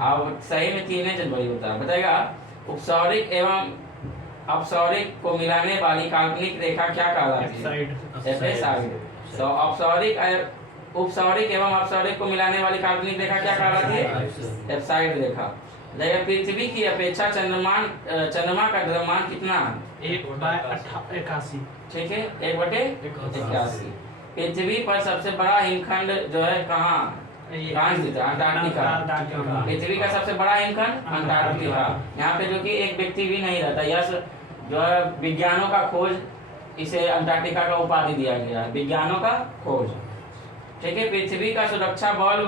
अब सही में 3 जनवरी होता है। बताएगा, उपसौरिक एवं अपसौरिक को मिलाने वाली काल्पनिक रेखा क्या कहलाती है? साइड। तो उपसौरिक एवं अपसौरिक को मिलाने वाली काल्पनिक रेखा क्या कहलाती है? एफसाइड रेखा। देखिए, पृथ्वी की अपेक्षा चंद्रमा का द्रव्यमान कितना है? 1/81। ठीक है, 1/81। पृथ्वी पर सबसे बड़ा हिमखंड जो है कहाँ स्थित है? अंटार्कटिका। पृथ्वी का सबसे बड़ा हिमखंड अंटार्कटिका। यहाँ पे जो कि एक व्यक्ति भी नहीं रहता, यह जो है विज्ञानों का खोज, इसे अंटार्कटिका का उपाधि दिया गया है, विज्ञानों का खोज। ठीक है, पृथ्वी का सुरक्षा बल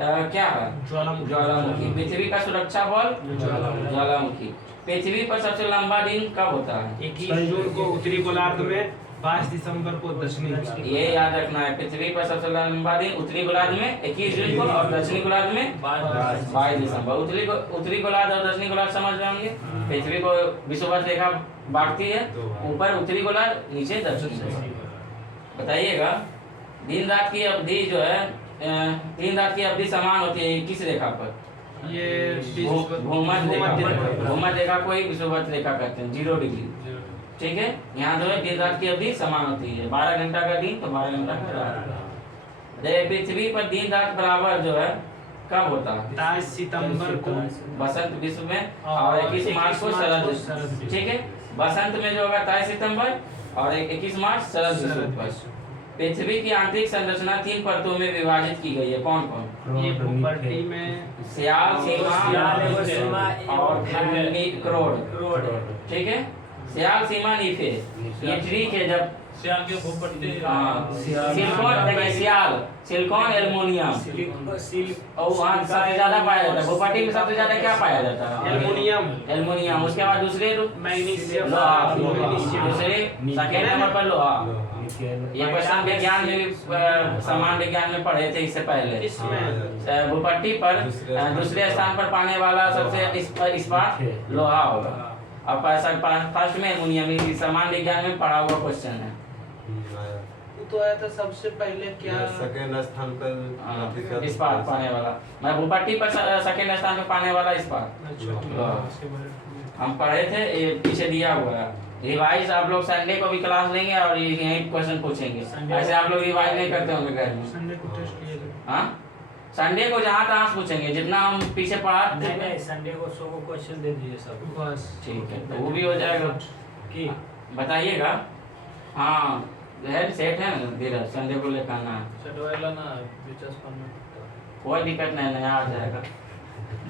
क्या है? ज्वालामुखी। पृथ्वी का सुरक्षा बल ज्वालामुखी। पृथ्वी पर सबसे लंबा दिन कब होता है? 21 जून को उत्तरी गोलार्ध में, 22 दिसंबर को दक्षिणी। ये याद रखना है, पृथ्वी पर सबसे लंबा दिन उत्तरी गोलार्ध में 21 जून को और दक्षिणी गोलार्ध में 22 दिसंबर। उत्तरी गोलार्ध और दक्षिणी गोलार्ध समझ रहे होंगे। पृथ्वी को विषुवत रेखा बांटती है, ऊपर उत्तरी गोलार्ध, नीचे दक्षिणी गोलार्ध। बताइएगा, दिन रात की अवधि जो है, दिन रात की अवधि समान होती है किस रेखा पर? ये भूमध्य रेखा को ही विषुवत रेखा कहते हैं, 0 डिग्री। ठीक है, यहाँ जो है दिन रात की अवधि समान होती है, 12 घंटा का दिन तो 12 घंटा का रात। पृथ्वी पर दिन रात बराबर जो है कब होता है? 22 सितंबर को बसंत विश्व में और 21 मार्च को शरद। ठीक है, बसंत में जो होगा 23 सितंबर और 21 मार्च शरद विश्व। पृथ्वी की आंतरिक संरचना 3 परतों में विभाजित की गई है, कौन कौन? ये भूपट्टी में सियाल, सीमा और क्रोड। ठीक है, सियाल, सीमा, नीफे, ये ट्रिक है। जब सियाल के भूपट्टी, सिलिकॉन, देखिए सियाल, सिलिकॉन, एल्युमिनियम और वहाँ सबसे ज्यादा पाया जाता है। भूपट्टी में सबसे ज्यादा क्या पाया जाता है? एल्युमिनियम। उसके बाद दूसरे मैग्नीशियम, दूसरे सेकेंड नंबर पर लोहा। ये क्वेश्चन विज्ञान में भी, सामान्य विज्ञान में पढ़े थे इससे पहले। भूपट्टी पर दूसरे स्थान पर पाने वाला सबसे इस्पात लोहा होगा, और फर्स्ट में एल्युमिनियम। सामान्य विज्ञान में पढ़ा हुआ क्वेश्चन है। तो आया था सबसे पहले क्या? सेकंड स्थान पर इस्पात पाने वाला, मैं भूपट्टी पर सेकंड स्थान पर पाने वाला इस्पात हम पढ़े थे, ये पीछे दिया हुआ है। रिवाइज आप लोग संडे को भी क्लास लेंगे और यही क्वेश्चन पूछेंगे। ऐसे आप लोग रिवाइज नहीं करते होंगे घर में। संडे को टेस्ट किया था। हाँ, संडे को जहाँ तहाँ पूछेंगे, जितना हम पीछे पढ़ा। नहीं, संडे को 100 को क्वेश्चन दे दीजिए सब, बस ठीक है, तो वो भी हो जाएगा। कि बताइएगा। हाँ, हेड सेट है ना, धीरज, संडे को लेकर आना है, चटवाइला ना दिलचस्प में कोई दिक्कत नहीं, नया आ जाएगा।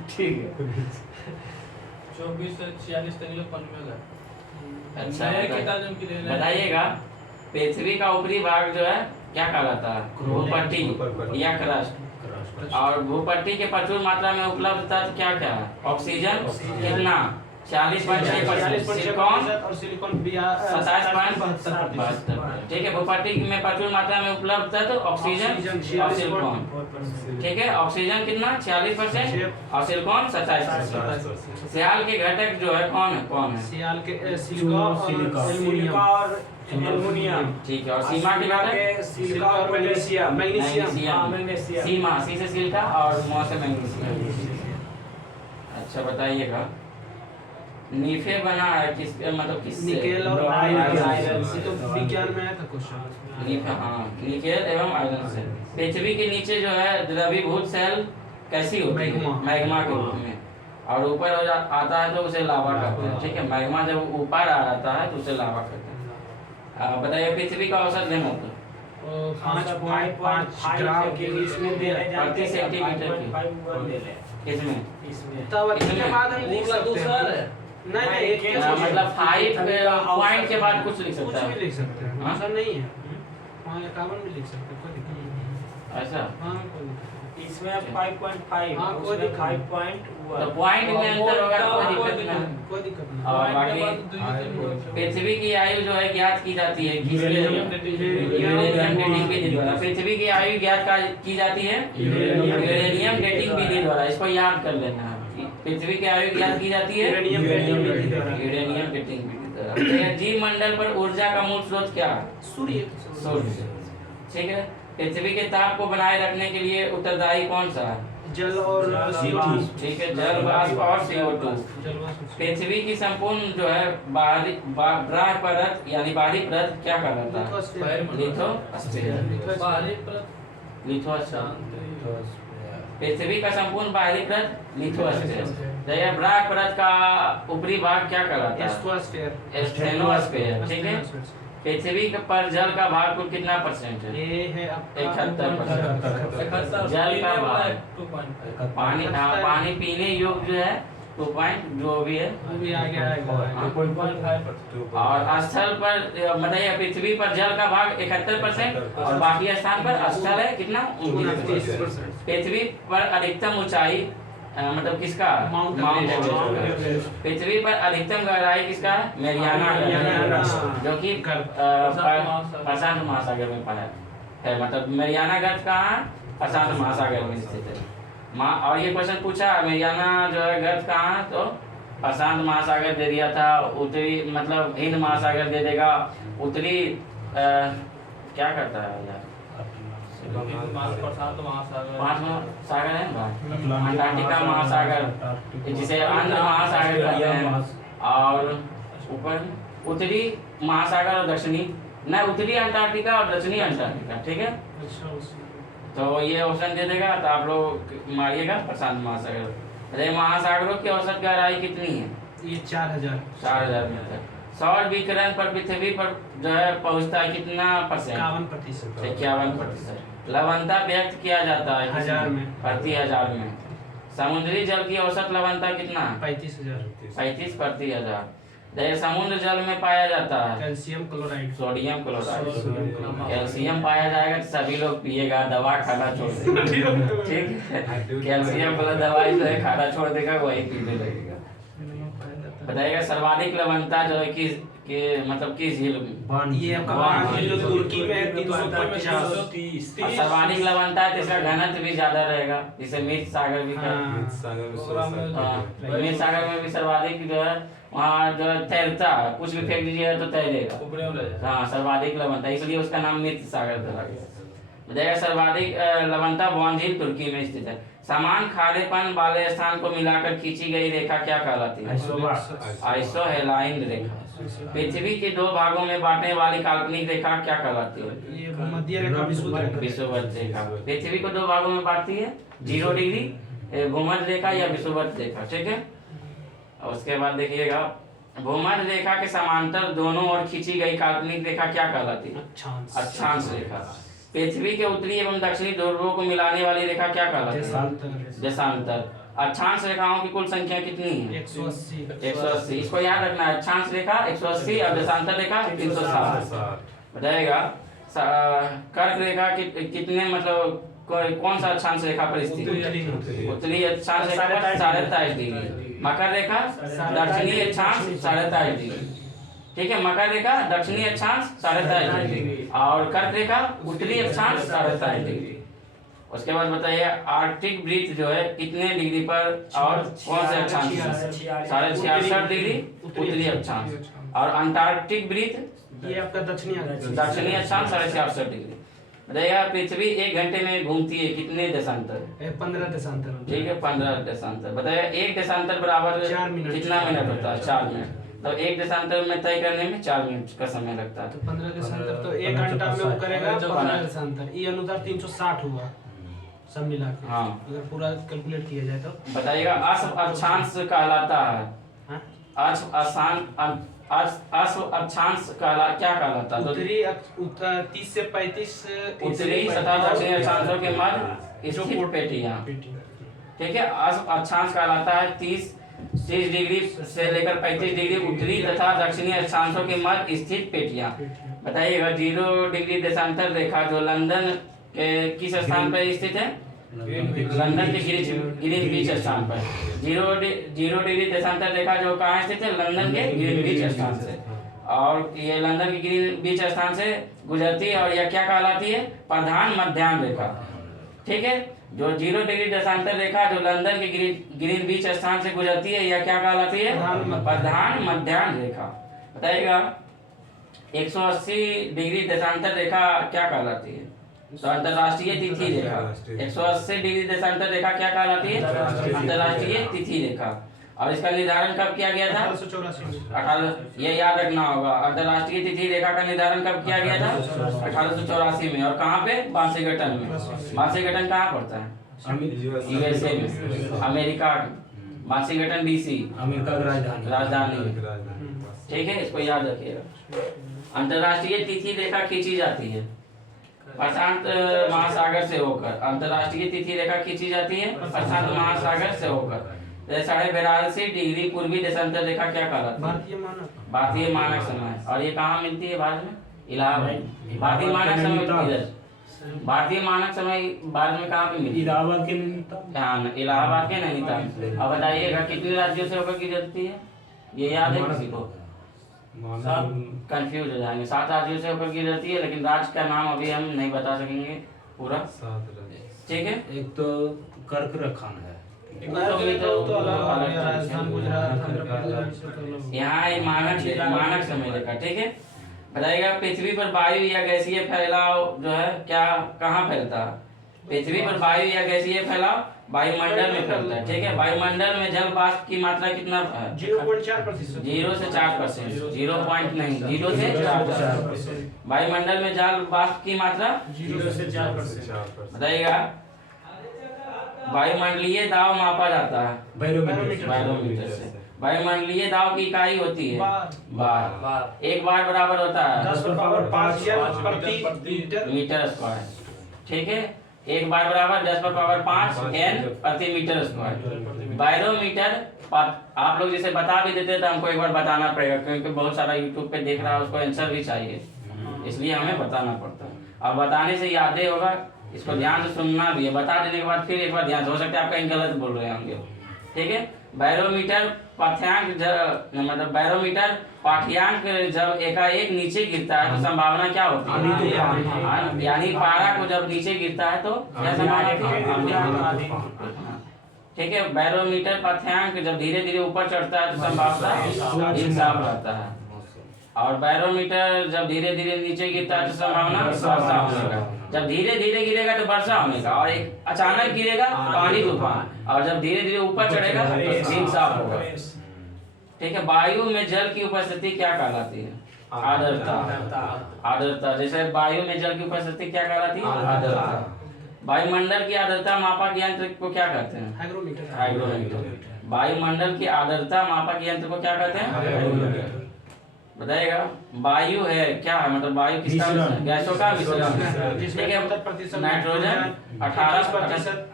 ठीक है, 24 से 46 तक के पन में गए। अच्छा, नए किताब की लेना। बताइएगा, पृथ्वी का ऊपरी भाग जो है क्या कहलाता है? भूपट्टी या क्रस्ट। और भूपट्टी के प्रचुर मात्रा में उपलब्ध तत्व क्या क्या है? ऑक्सीजन कितना? 40.6%, सिलिकॉन और सिलिकॉन 27.72%। ठीक है, भूपट्टी में प्रचुर मात्रा में उपलब्ध तत्व ऑक्सीजन और सिलिकॉन। ठीक है, ऑक्सीजन कितना 46% और सिलिकॉन 27%। सियाल के घटक जो है कौन है? सियाल के सिलिका सिलिका और एल्युमिनियम। ठीक है, और सीमा के घटक सिलिका और मैग्नीशियम। मैग्नीशियम। सीमा सी से सिलिका और मो से मैग्नीशियम। अच्छा बताइएगा, नीफे बना है किस मतलब किससे? निकेल और आयरन से। तो विज्ञान में आया था क्वेश्चन। नीफे, हाँ, निकेल एवं आयरन से। पृथ्वी के नीचे जो है द्रवीभूत सेल कैसी होती है? मैग्मा के रूप में, और ऊपर आता है तो उसे लावा कहते हैं। ठीक है, मैग्मा जब ऊपर आ जाता है तो उसे लावा कहते हैं। बताइए पृथ्वी का औसत घनत्व 5.5 ग्राम के इसमें दे रहे प्रति सेंटीमीटर की। इसमें तब इसके बाद हम लिख सकते हैं। नहीं एक के मतलब 5 पॉइंट के बाद कुछ लिख सकता कुछ भी है लिख सकते हैं, हाँ? ऐसा नहीं है। वहाँ 51 भी लिख सकते हैं, कोई दिक्कत नहीं। ऐसा। हाँ कोई दिक्कत नहीं। इसमें 5.5 हाँ, कोई उसमें दिक्कत नहीं। 5.1 तो पॉइंट में अंतर होगा तो कोई दिक्कत नहीं। कोई दिक्कत नहीं। और बाकी पृथ्वी की आयु जो है ज्ञात की जाती है यूरेनियम डेटिंग विधि द्वारा। पृथ्वी की आयु ज्ञात की जाती है यूरेनियम डेटिंग विधि द्वारा। इसको याद कर लेना है। पृथ्वी की आयु ज्ञात की जाती है यूरेनियम डेटिंग विधि द्वारा। जीव मंडल पर ऊर्जा का मूल स्रोत क्या है? सूर्य। सूर्य। ठीक है, पृथ्वी के ताप को बनाए रखने के लिए उत्तरदायी कौन सा है? जल और CO2। ठीक है, जल, वाष्प और CO2। पृथ्वी की संपूर्ण जो है बाहरी बाह्य परत यानी बाहरी परत क्या कहलाता है? लिथोस्फीयर। पृथ्वी का संपूर्ण बाहरी परत लिथोस्फीयर। यह बाह्य परत का ऊपरी भाग क्या कहलाता है? स्टेनोस्फीयर। ठीक है, पृथ्वी पर जल का भाग कुल कितना परसेंट है? ये है 71%। जल का भाग पानी, हाँ, पानी पीने योग्य जो है 2 पॉइंट जो भी है अभी आगे आएगा। और स्थल पर बताइए पृथ्वी पर जल का भाग 71% और बाकी स्थान पर स्थल है कितना? 29%। पृथ्वी पर अधिकतम ऊंचाई मतलब किसका? Mount Everest. पृथ्वी पर अधिकतम गहराई किसका? मैरियाना, जो कि प्रशांत महासागर में पाया है। मतलब मैरियाना गर्त कहाँ है? प्रशांत महासागर में स्थित है। और ये क्वेश्चन पूछा मैरियाना जो है गर्त कहाँ है, तो प्रशांत महासागर दे दिया था। उत्तरी मतलब हिंद महासागर दे देगा। उत्तरी क्या करता है यार? पांच सागर है ना, अंटार्कटिका महासागर जिसे आंध्र महासागर कहते हैं, और ऊपर उत्तरी महासागर और दक्षिणी न उत्तरी अंटार्कटिका और दक्षिणी अंटार्कटिका। ठीक है, तो ये ऑप्शन दे देगा। तो आप लोग मारिएगा प्रशांत महासागर। अरे महासागरों की औसत गहराई कितनी है? ये 4000 मीटर। सौर विकिरण पर पृथ्वी पर जो है पहुंचता है कितना परसेंट? 51%। लवणता व्यक्त किया जाता है हजार में, प्रति 1000 में। समुद्री जल की औसत लवणता कितना? 35 प्रति 1000। समुद्र जल में पाया जाता है calcium chloride, sodium chloride. Calcium पाया जाएगा तो सभी लोग पिएगा, दवा खाना छोड़ देगा। ठीक है, कैल्शियम वाला दवाई जो है खाना छोड़ देगा, वही पीने लगेगा। बताइएगा सर्वाधिक लवणता जो है किस के मतलब किस झील में? ये आपका जो तुर्की में है 350। सर्वाधिक लवणता है तो इसका घनत्व भी ज्यादा रहेगा, जिसे मृत सागर भी कहते हैं। मृत सागर में भी सर्वाधिक जो है वहाँ जो तैरता है, कुछ भी फेंक दीजिएगा तो तैरेगा। हाँ, सर्वाधिक लवणता, इसलिए उसका नाम मृत सागर रखा गया। बताइएगा सर्वाधिक लवणता बॉन झील तुर्की में स्थित है। समान खारेपन वाले स्थान को मिलाकर खींची गई रेखा क्या कहलाती है? आइसोहेलाइन रेखा। पृथ्वी के 2 भागों में बांटने वाली काल्पनिक रेखा क्या कहलाती है? ये भूमध्य रेखा, विषुवत रेखा। पृथ्वी को 2 भागों में बांटती है, 0 डिग्री भूमध्य रेखा या विषुवत रेखा। ठीक है, और उसके बाद देखिएगा भूमध्य रेखा के समांतर दोनों ओर खींची गई काल्पनिक रेखा क्या कहलाती है? अक्षांश रेखा। पृथ्वी के उत्तरी एवं दक्षिणी ध्रुवों को मिलाने वाली रेखा क्या कहलाती है? देशांतर। अक्षांश रेखाओं की कुल संख्या कितनी है? 180। इसको याद रखना है, अक्षांश रेखा 180 और देशांतर रेखा 360। बताएगा कर्क रेखा कितने मतलब कौन सा अक्षांश रेखा पर स्थित है? उत्तरी अक्षांश रेखा पर 23.5 डिग्री। मकर रेखा दक्षिणी अक्षांश 23.5 डिग्री, ठीक है। मकर रेखा दक्षिणी अक्षांश 23.5 डिग्री और कर्क रेखा उत्तरी अक्षांश 23.5 डिग्री। उसके बाद बताइए आर्कटिक वृत्त जो है कितने डिग्री पर और कौन से अक्षांश में? 66.5 डिग्री उत्तरी अक्षांश। और अंटार्कटिक वृत्त ये आपका दक्षिणी दक्षिणी अक्षांश 66.5 डिग्री। बताइएगा पृथ्वी 1 घंटे में घूमती है कितने देशांतर? 15 देशांतर, ठीक है 15 देशांतर। बताइए एक देशांतर बराबर 4 मिनट। कितना मिनट होता है? 4 मिनट। तो एक देशांतर में तय करने में 4 मिनट का समय लगता है। तो 15 देशांतर तो 1 घंटा में वो करेगा 15 देशांतर। ये अनुसार 360 हुआ सब मिला के। हाँ अगर पूरा कैलकुलेट किया जाए तो बताइएगा अश्व अक्षांश कहलाता है। हाँ? अश्व अक्षांश क्या कहलाता है? तो उत्तरी 30 से 35 उत्तरी तथा दक्षिणी अक्षांशों के मध्य स्थित पेटियां, ठीक है। अश्व अक्षांश कहलाता है 30 डिग्री से लेकर 35 डिग्री उत्तरी तथा दक्षिणी अक्षांशों के मध्य स्थित पेटियां। बताइएगा 0 डिग्री देशांतर रेखा जो लंदन के किस स्थान पर स्थित है? लंदन के ग्रीनविच स्थान पर। 0 डिग्री देशांतर रेखा जो कहाँ स्थित है? लंदन के ग्रीनविच स्थान से। और ये लंदन के ग्रीनविच स्थान से गुजरती है और यह क्या कहलाती है? प्रधान मध्याह्न रेखा, ठीक है। जो 0 डिग्री देशांतर रेखा जो लंदन के ग्रीनविच स्थान से गुजरती है यह क्या कहलाती है? प्रधान मध्याह्न रेखा। बताइएगा 180 डिग्री देशांतर रेखा क्या कहलाती है? तो अंतरराष्ट्रीय तिथि रेखा। 180 डिग्री देशांतर रेखा क्या कहलाती है? अंतरराष्ट्रीय तिथि रेखा। और इसका निर्धारण कब किया गया था? 1884। ये याद रखना होगा। अंतरराष्ट्रीय तिथि रेखा का निर्धारण कब किया गया था? 1884 में। और कहाँ पे? वाशिंगटन में। वाशिंगटन कहाँ पड़ता है? यूएसए में, अमेरिका। वाशिंगटन DC अमेरिका की राजधानी, ठीक है। इसको याद रखिएगा। अंतरराष्ट्रीय तिथि रेखा खींची जाती है प्रशांत महासागर से होकर। अंतरराष्ट्रीय तिथि रेखा खींची जाती है प्रशांत महासागर से होकर। 82.5 डिग्री पूर्वी देशांतर रेखा क्या कहलाती है? भारतीय मानक समय। और ये कहाँ मिलती है भारत में? इलाहाबाद। भारतीय मानक समय भारतीय मानक समय भारत में कहाँ पे मिलती है? इलाहाबाद के नैनीताल। हाँ इलाहाबाद के नैनीताल। अब बताइएगा कितने राज्यों से होकर गुजरती है? ये याद है किसी को? सब कंफ्यूज हो जाएंगे। 7 राज्यों से होकर गुजरती है लेकिन राज्य का नाम अभी हम नहीं बता सकेंगे पूरा, ठीक है। एक तो कर्क रेखान है, यहाँ मानक समय रेखा, ठीक है। बताइएगा पृथ्वी पर वायु या गैसीय फैलाव जो है क्या कहाँ फैलता है? पृथ्वी पर वायु या गैसीय फैलाव वायुमंडल में फैलता है, ठीक है। वायुमंडल में जल वाष्प की मात्रा कितना है? 0.4%। 0 से 4%। 0 पॉइंट नहीं, 0 से 4%। वायुमंडल में जल वाष्प की मात्रा 0 से 4%। बताइएगा वायुमंडलीय दाब मापा जाता है बैरोमीटर से। वायुमंडलीय दाब की इकाई होती है बार। एक बार बराबर होता है 10⁵ प्रति मीटर स्क्वायर, ठीक है। एक बार बराबर 10⁵ N प्रति मीटर स्क्वायर। बैरोमीटर आप लोग जैसे बता भी देते तो हमको एक बार बताना पड़ेगा क्योंकि बहुत सारा यूट्यूब पे देख रहा है, उसको आंसर भी चाहिए, इसलिए हमें बताना पड़ता है। अब बताने से याद ही होगा, इसको ध्यान से सुनना भी है। बता देने के बाद फिर एक बार ध्यान से, हो सकता है आप कहीं गलत बोल रहे होंगे, ठीक है। बैरोमीटर पाठ्यांक मतलब बैरोमीटर पाठ्यांक जब एकाएक नीचे गिरता है तो संभावना क्या होती है? यानी पारा को जब नीचे गिरता है तो क्या संभावना होती है? ठीक है। बैरोमीटर पाठ्यांक जब धीरे धीरे ऊपर चढ़ता है तो संभावना दिन साफ रहता है। और बैरोमीटर जब धीरे धीरे नीचे गिरता है तो संभावना वर्षा होने का। जब धीरे धीरे गिरेगा तो वर्षा होने का, और एक अचानक गिरेगा पानी तूफान, और जब धीरे धीरे ऊपर चढ़ेगा तो दिन साफ होगा, ठीक है। वायु में जल की उपस्थिति क्या कहलाती है? आर्द्रता। जैसे वायु में जल की उपस्थिति क्या कहलाती है? आर्द्रता। वायुमंडल की आर्द्रता मापक यंत्र को क्या कहते हैं? हाइग्रोमीटर। वायुमंडल की आर्द्रता मापक यंत्र को क्या कहते हैं? हाइग्रोमीटर। बताइएगा वायु है क्या है? मतलब वायु किसका मिश्रण? गैसों का मिश्रण, ठीक है। नाइट्रोजन 18%,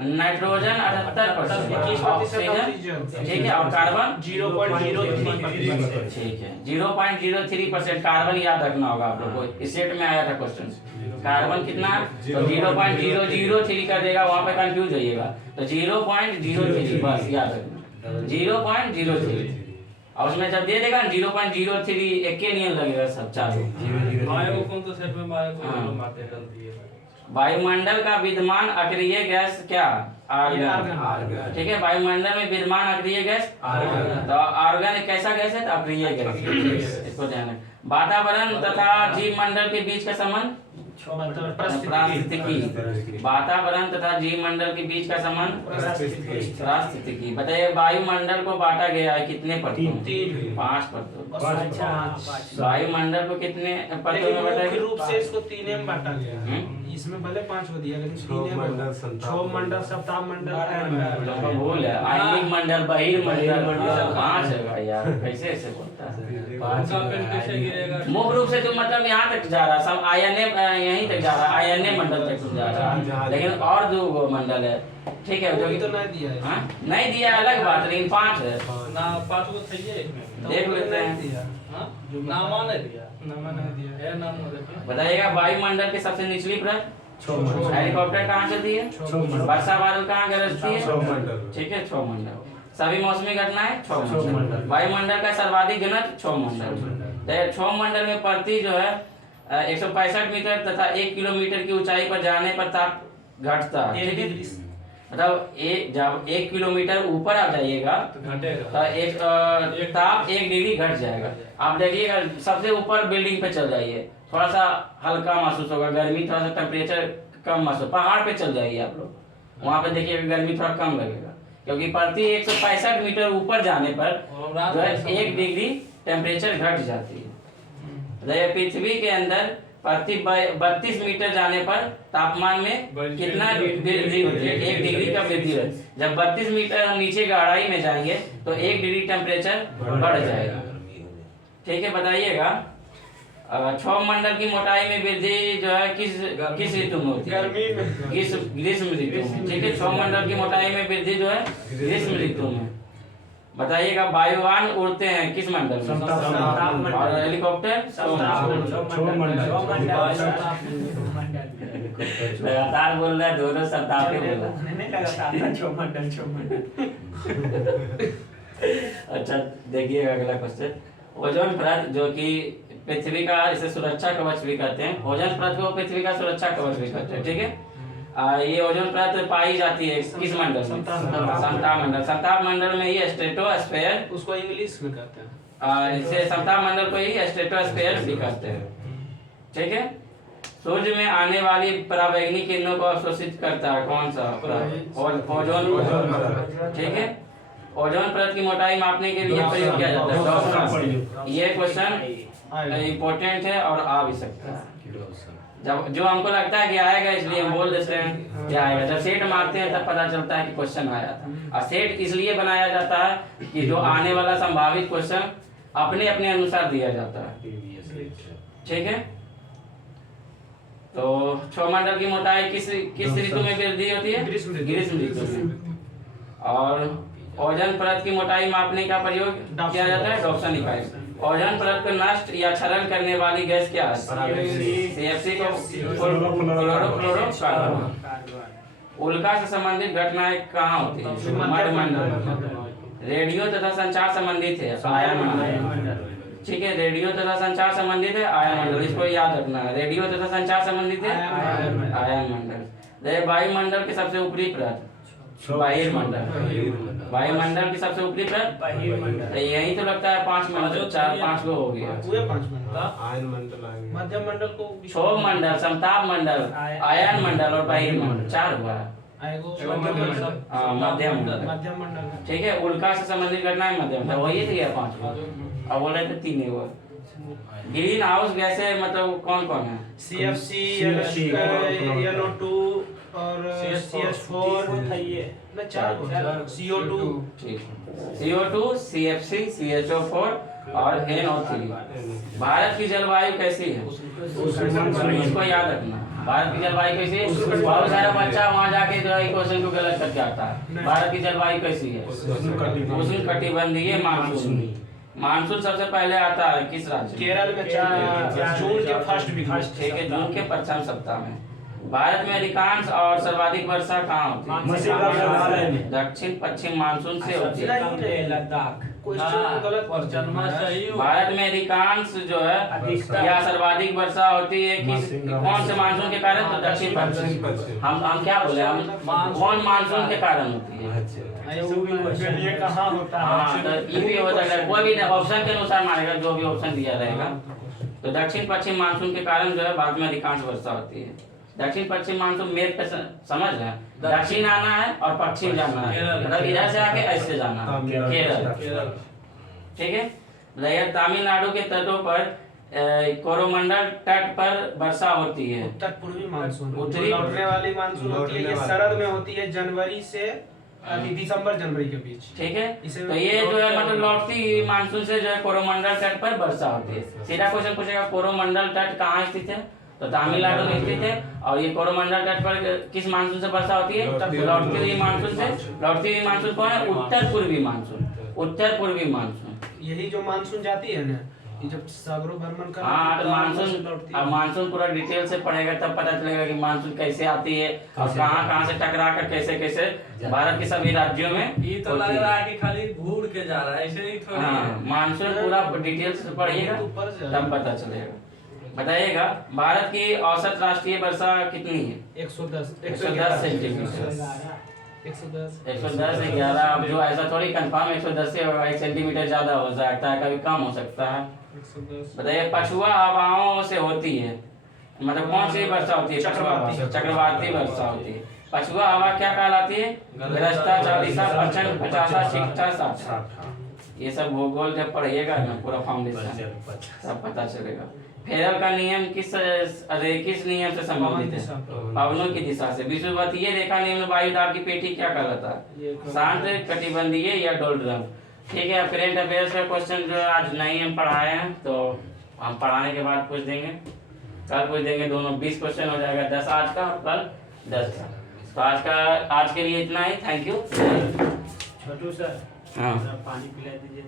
नाइट्रोजन 78%, ऑक्सीजन, ठीक है। और कार्बन 0.03%, ठीक है। 0.03% कार्बन याद रखना होगा आप लोग को, इस सेट में आया था क्वेश्चन। कार्बन कितना? तो 0.003 कर देगा, वहां पे कंफ्यूज होइएगा। तो 0.03 बस याद रखना। 0.03 और उसमें जब दे देगा 0.03 एक के नियम लगेगा सब चारों। बायो कौन तो सेट में बायो को हाँ। मारते गलती है। वायुमंडल का विद्यमान अक्रिय गैस क्या? आर्गन। ठीक है, वायुमंडल में विद्यमान अक्रिय गैस आर्गन। तो आर्गन कैसा गैस है? तो अक्रिय गैस। इसको ध्यान रखें। वातावरण तथा जीव मंडल के बीच का संबंध पारिस्थितिकी। वातावरण तथा जीव मंडल के बीच का संबंध पारिस्थितिकी। बताइए वायुमंडल को बांटा गया है कितने परतों में? 5 परतों। अच्छा वायुमंडल को कितने परतों में बांटा मुख्य गया? रूप से इसको 3 में बांटा गया है। इसमें भले 5 को दिया लेकिन 3 में क्षोभ मंडल, सप्ताह मंडल, अयन मंडल। लोगों को भूल है आयनिक मंडल, बहिर्मंडल। 5 है भाई यार, कैसे ऐसे बोलता है? उनका पेन कैसे गिरेगा? मुख्य रूप से जो मतलब यहाँ तक जा रहा सब आयने यहीं तक जा रहा, आयने मंडल तक जा रहा, लेकिन और 2 मंडल है। ठीक है, जो तो नहीं दिया है। हाँ? नहीं दिया अलग बात, लेकिन 5 है। ना 5 को चाहिए इसमें। देख लेते हैं। दिया। हां नामा नहीं दिया। नामा नहीं दिया है नाम ना देखिए। बताइएगा वायुमंडल की सबसे निचली परत? हेलीकॉप्टर कहाँ चलती है? वर्षा बादल कहाँ गरजती है? ठीक है, क्षोभ मंडल। सभी मौसमी घटनाएं क्षोभ मंडल। वायुमंडल का सर्वाधिक घनत्व क्षोभ मंडल। क्षोभ मंडल में प्रति जो है 165 मीटर तथा 1 किलोमीटर की ऊंचाई पर जाने पर ताप घटता है। ठीक है, मतलब जब 1 किलोमीटर ऊपर आ जाइएगा तो घटेगा। तो एक ताप 1 डिग्री घट जाएगा। आप देखिएगा सबसे ऊपर बिल्डिंग पे चल जाइए, थोड़ा सा हल्का महसूस होगा, गर्मी थोड़ा सा टेम्परेचर कम महसूस। पहाड़ पे चल जाइए आप लोग, वहाँ पे देखिएगा गर्मी थोड़ा कम लगेगा, क्योंकि प्रति 165 मीटर ऊपर जाने पर जो है 1 डिग्री टेम्परेचर घट जाती है। पृथ्वी के अंदर प्रति 32 मीटर जाने पर तापमान में कितना वृद्धि होती है? 1 डिग्री का वृद्धि होती है। जब 32 मीटर हम नीचे गहराई में जाएंगे तो 1 डिग्री टेम्परेचर बढ़ जाएगा। ठीक है, बताइएगा क्षोभ मंडल की मोटाई में वृद्धि जो है किस ऋतु में होती है? गर्मी में। किस ग्रीष्म ऋतु में। ठीक है, क्षोभ मंडल की मोटाई में वृद्धि जो है ग्रीष्म ऋतु में। बताइएगा वायुयान उड़ते हैं किस मंडल में? और हेलीकॉप्टर लगातार बोल रहा है, दोनों सप्ताह पे बोल रहा नहीं लगातार क्षोभ मंडल। अच्छा देखिएगा अगला क्वेश्चन। ओजोन परत जो कि पृथ्वी का इसे सुरक्षा कवच भी कहते हैं, ओजोन परत को पृथ्वी का सुरक्षा कवच भी कहते हैं। ठीक है, ये ओजोन परत पाई जाती है किस मंडल में? समताप मंडल। समताप मंडल में ही स्ट्रेटोस्फेयर, उसको इंग्लिश में कहते हैं। इसे समताप मंडल को ही स्ट्रेटोस्फेयर भी कहते हैं। ठीक है, सूर्य में आने वाली पराबैंगनी किरणों को अवशोषित करता है कौन सा? ओजोन। ठीक है, ओजोन परत की मोटाई मापने के लिए प्रयोग किया जाता है डॉप्लर। ये क्वेश्चन इम्पोर्टेंट है और आ भी सकता है। जब जो हमको लगता है कि आएगा इसलिए हम बोल देते हैं कि आएगा। जब सेट मारते हैं तब पता चलता है कि क्वेश्चन आया था। और सेट इसलिए बनाया जाता है कि जो आने वाला संभावित क्वेश्चन अपने अपने अनुसार दिया जाता है। ठीक है, तो क्षोभ मंडल की मोटाई किस ऋतु में वृद्धि होती है? ग्रीष्म ऋतु में। और ओजोन परत की मोटाई मापने का प्रयोग किया जाता है डॉप्सन इकाई। ओजोन परत को नष्ट या क्षरण करने वाली गैस क्या है? CFC को क्लोरोफ्लोरोकार्बन। उल्का से संबंधित घटनाएं कहाँ होती है? मध्यमंडल। रेडियो तथा संचार संबंधित है आयन मंडल। ठीक है, रेडियो तथा संचार संबंधित है आयन मंडल, इसको याद रखना है। रेडियो तथा संचार संबंधित है आयन मंडल। वायुमंडल के सबसे ऊपरी परत बहिर्मंडल। वायुमंडल की सबसे ऊपरी परत बहिर्मंडल। यही तो लगता है 5 मंडल, 4-5 गो हो गया। पूरे 5 मंडल। आयन मंडल आ गया। मध्यम मंडल को क्षोभ मंडल, समताप मंडल, आयन मंडल और बहिर्मंडल 4 हुआ। मध्यम मंडल। ठीक है, उल्का से संबंधित घटनाएं मध्यम मंडल, वही तो गया 5 गो। अब बोले थे 3 हुआ। ग्रीन हाउस गैसें मतलब कौन कौन है? CFC, NO2 और CH4 CO2। CO2, CFC, CHO4 और NO3। भारत की जलवायु कैसी है? इसको याद रखना। भारत की जलवायु कैसी है? बहुत सारा बच्चा वहाँ जाके जो है क्वेश्चन को गलत करके आता है। भारत की जलवायु कैसी है? उष्ण कटिबंधीय मानसून। मानसून सबसे पहले आता है किस राज्य? केरल में जून के फर्स्ट वीक। ठीक है, जून के प्रथम सप्ताह में। भारत में अधिकांश और सर्वाधिक वर्षा कहाँ होती है? हिमालय में। दक्षिण पश्चिम मानसून से होती है। लद्दाख। क्वेश्चन गलत भारत में अधिकांश जो है या सर्वाधिक वर्षा होती है किस कौन से मानसून के कारण? तो दक्षिण पश्चिम। हम क्या बोले, हम कौन मानसून के कारण होती है? ये कहाँ होता है? हाँ, तो ये भी हो सकता है, कोई भी ऑप्शन के अनुसार मानेगा, जो भी ऑप्शन दिया रहेगा। तो दक्षिण पश्चिम मानसून के कारण जो है भारत में अधिकांश वर्षा होती है। दक्षिण पश्चिम मानसून मेरे पे समझ रहे हैं, दक्षिण आना है और पश्चिम जाना है, मतलब इधर से आके ऐसे जाना है, केरल। ठीक है। लहर तमिलनाडु के तटों पर कोरोमंडल तट पर वर्षा होती है। उत्तर पूर्वी मानसून, उत्तरी लौटने वाली मानसून होती है, ये शरद में होती है, जनवरी से दिसंबर जनवरी के बीच। ठीक है। तो ये जो है मतलब लौटती हुई मानसून से जो है कोरोमंडल तट पर वर्षा होती है। सीधा क्वेश्चन पूछेगा कोरोमंडल तट कहाँ स्थित है, तो तमिलनाडु में स्थित है। और ये कोरोमंडल तट पर किस मानसून से वर्षा होती है? लौटती हुई मानसून से। लौटती हुई मानसून कौन है? उत्तर पूर्वी मानसून। उत्तर पूर्वी मानसून यही जो मानसून जाती है ना, ये जब सागरों भ्रमण कर हाँ, तो मानसून, अब मानसून पूरा डिटेल से पढ़ेगा तब पता चलेगा कि मानसून कैसे आती है और कहाँ से टकरा कर कैसे कैसे भारत के सभी राज्यों में। ये तो लग रहा है कि खाली घूर के जा रहा है, ऐसे ही थोड़ी हाँ, है। मानसून पूरा डिटेल से पढ़िएगा तब पता चलेगा। बताइएगा भारत की औसत राष्ट्रीय वर्षा कितनी है? 110 सेंटीमीटर। 110 110 से 11। अब जो ऐसा थोड़ी कंफर्म 110 से 1 सेंटीमीटर ज्यादा हो सकता है, कभी कम हो सकता है। 110 बताइए पछुआ हवाओं से होती है, मतलब कौन सी वर्षा होती है? चक्रवाती वर्षा होती है। पछुआ हवा क्या कहलाती है? ग्रस्ता, चालीसा, प्रचंड, 50, शिक्षा, 60। ये सब भूगोल जब पढ़िएगा ना पूरा फाउंडेशन सब पता चलेगा। फेरल का नियम किस नियम से संबंधित है? पवनों की दिशा से। विषुवतीय रेखा निम्न वायु दाब की पेटी क्या कहलाता है? शांत, कटिबंधीय या डोलड्रम। ठीक है। करेंट अफेयर्स का क्वेश्चन जो आज नहीं हम पढ़ाए हैं, तो हम पढ़ाने के बाद पूछ देंगे, कल पूछ देंगे। दोनों 20 क्वेश्चन हो जाएगा, 10 आज का और कल 10 का। तो आज के लिए इतना ही। Thank you. छोटू सर, हाँ, पानी पिला दीजिए।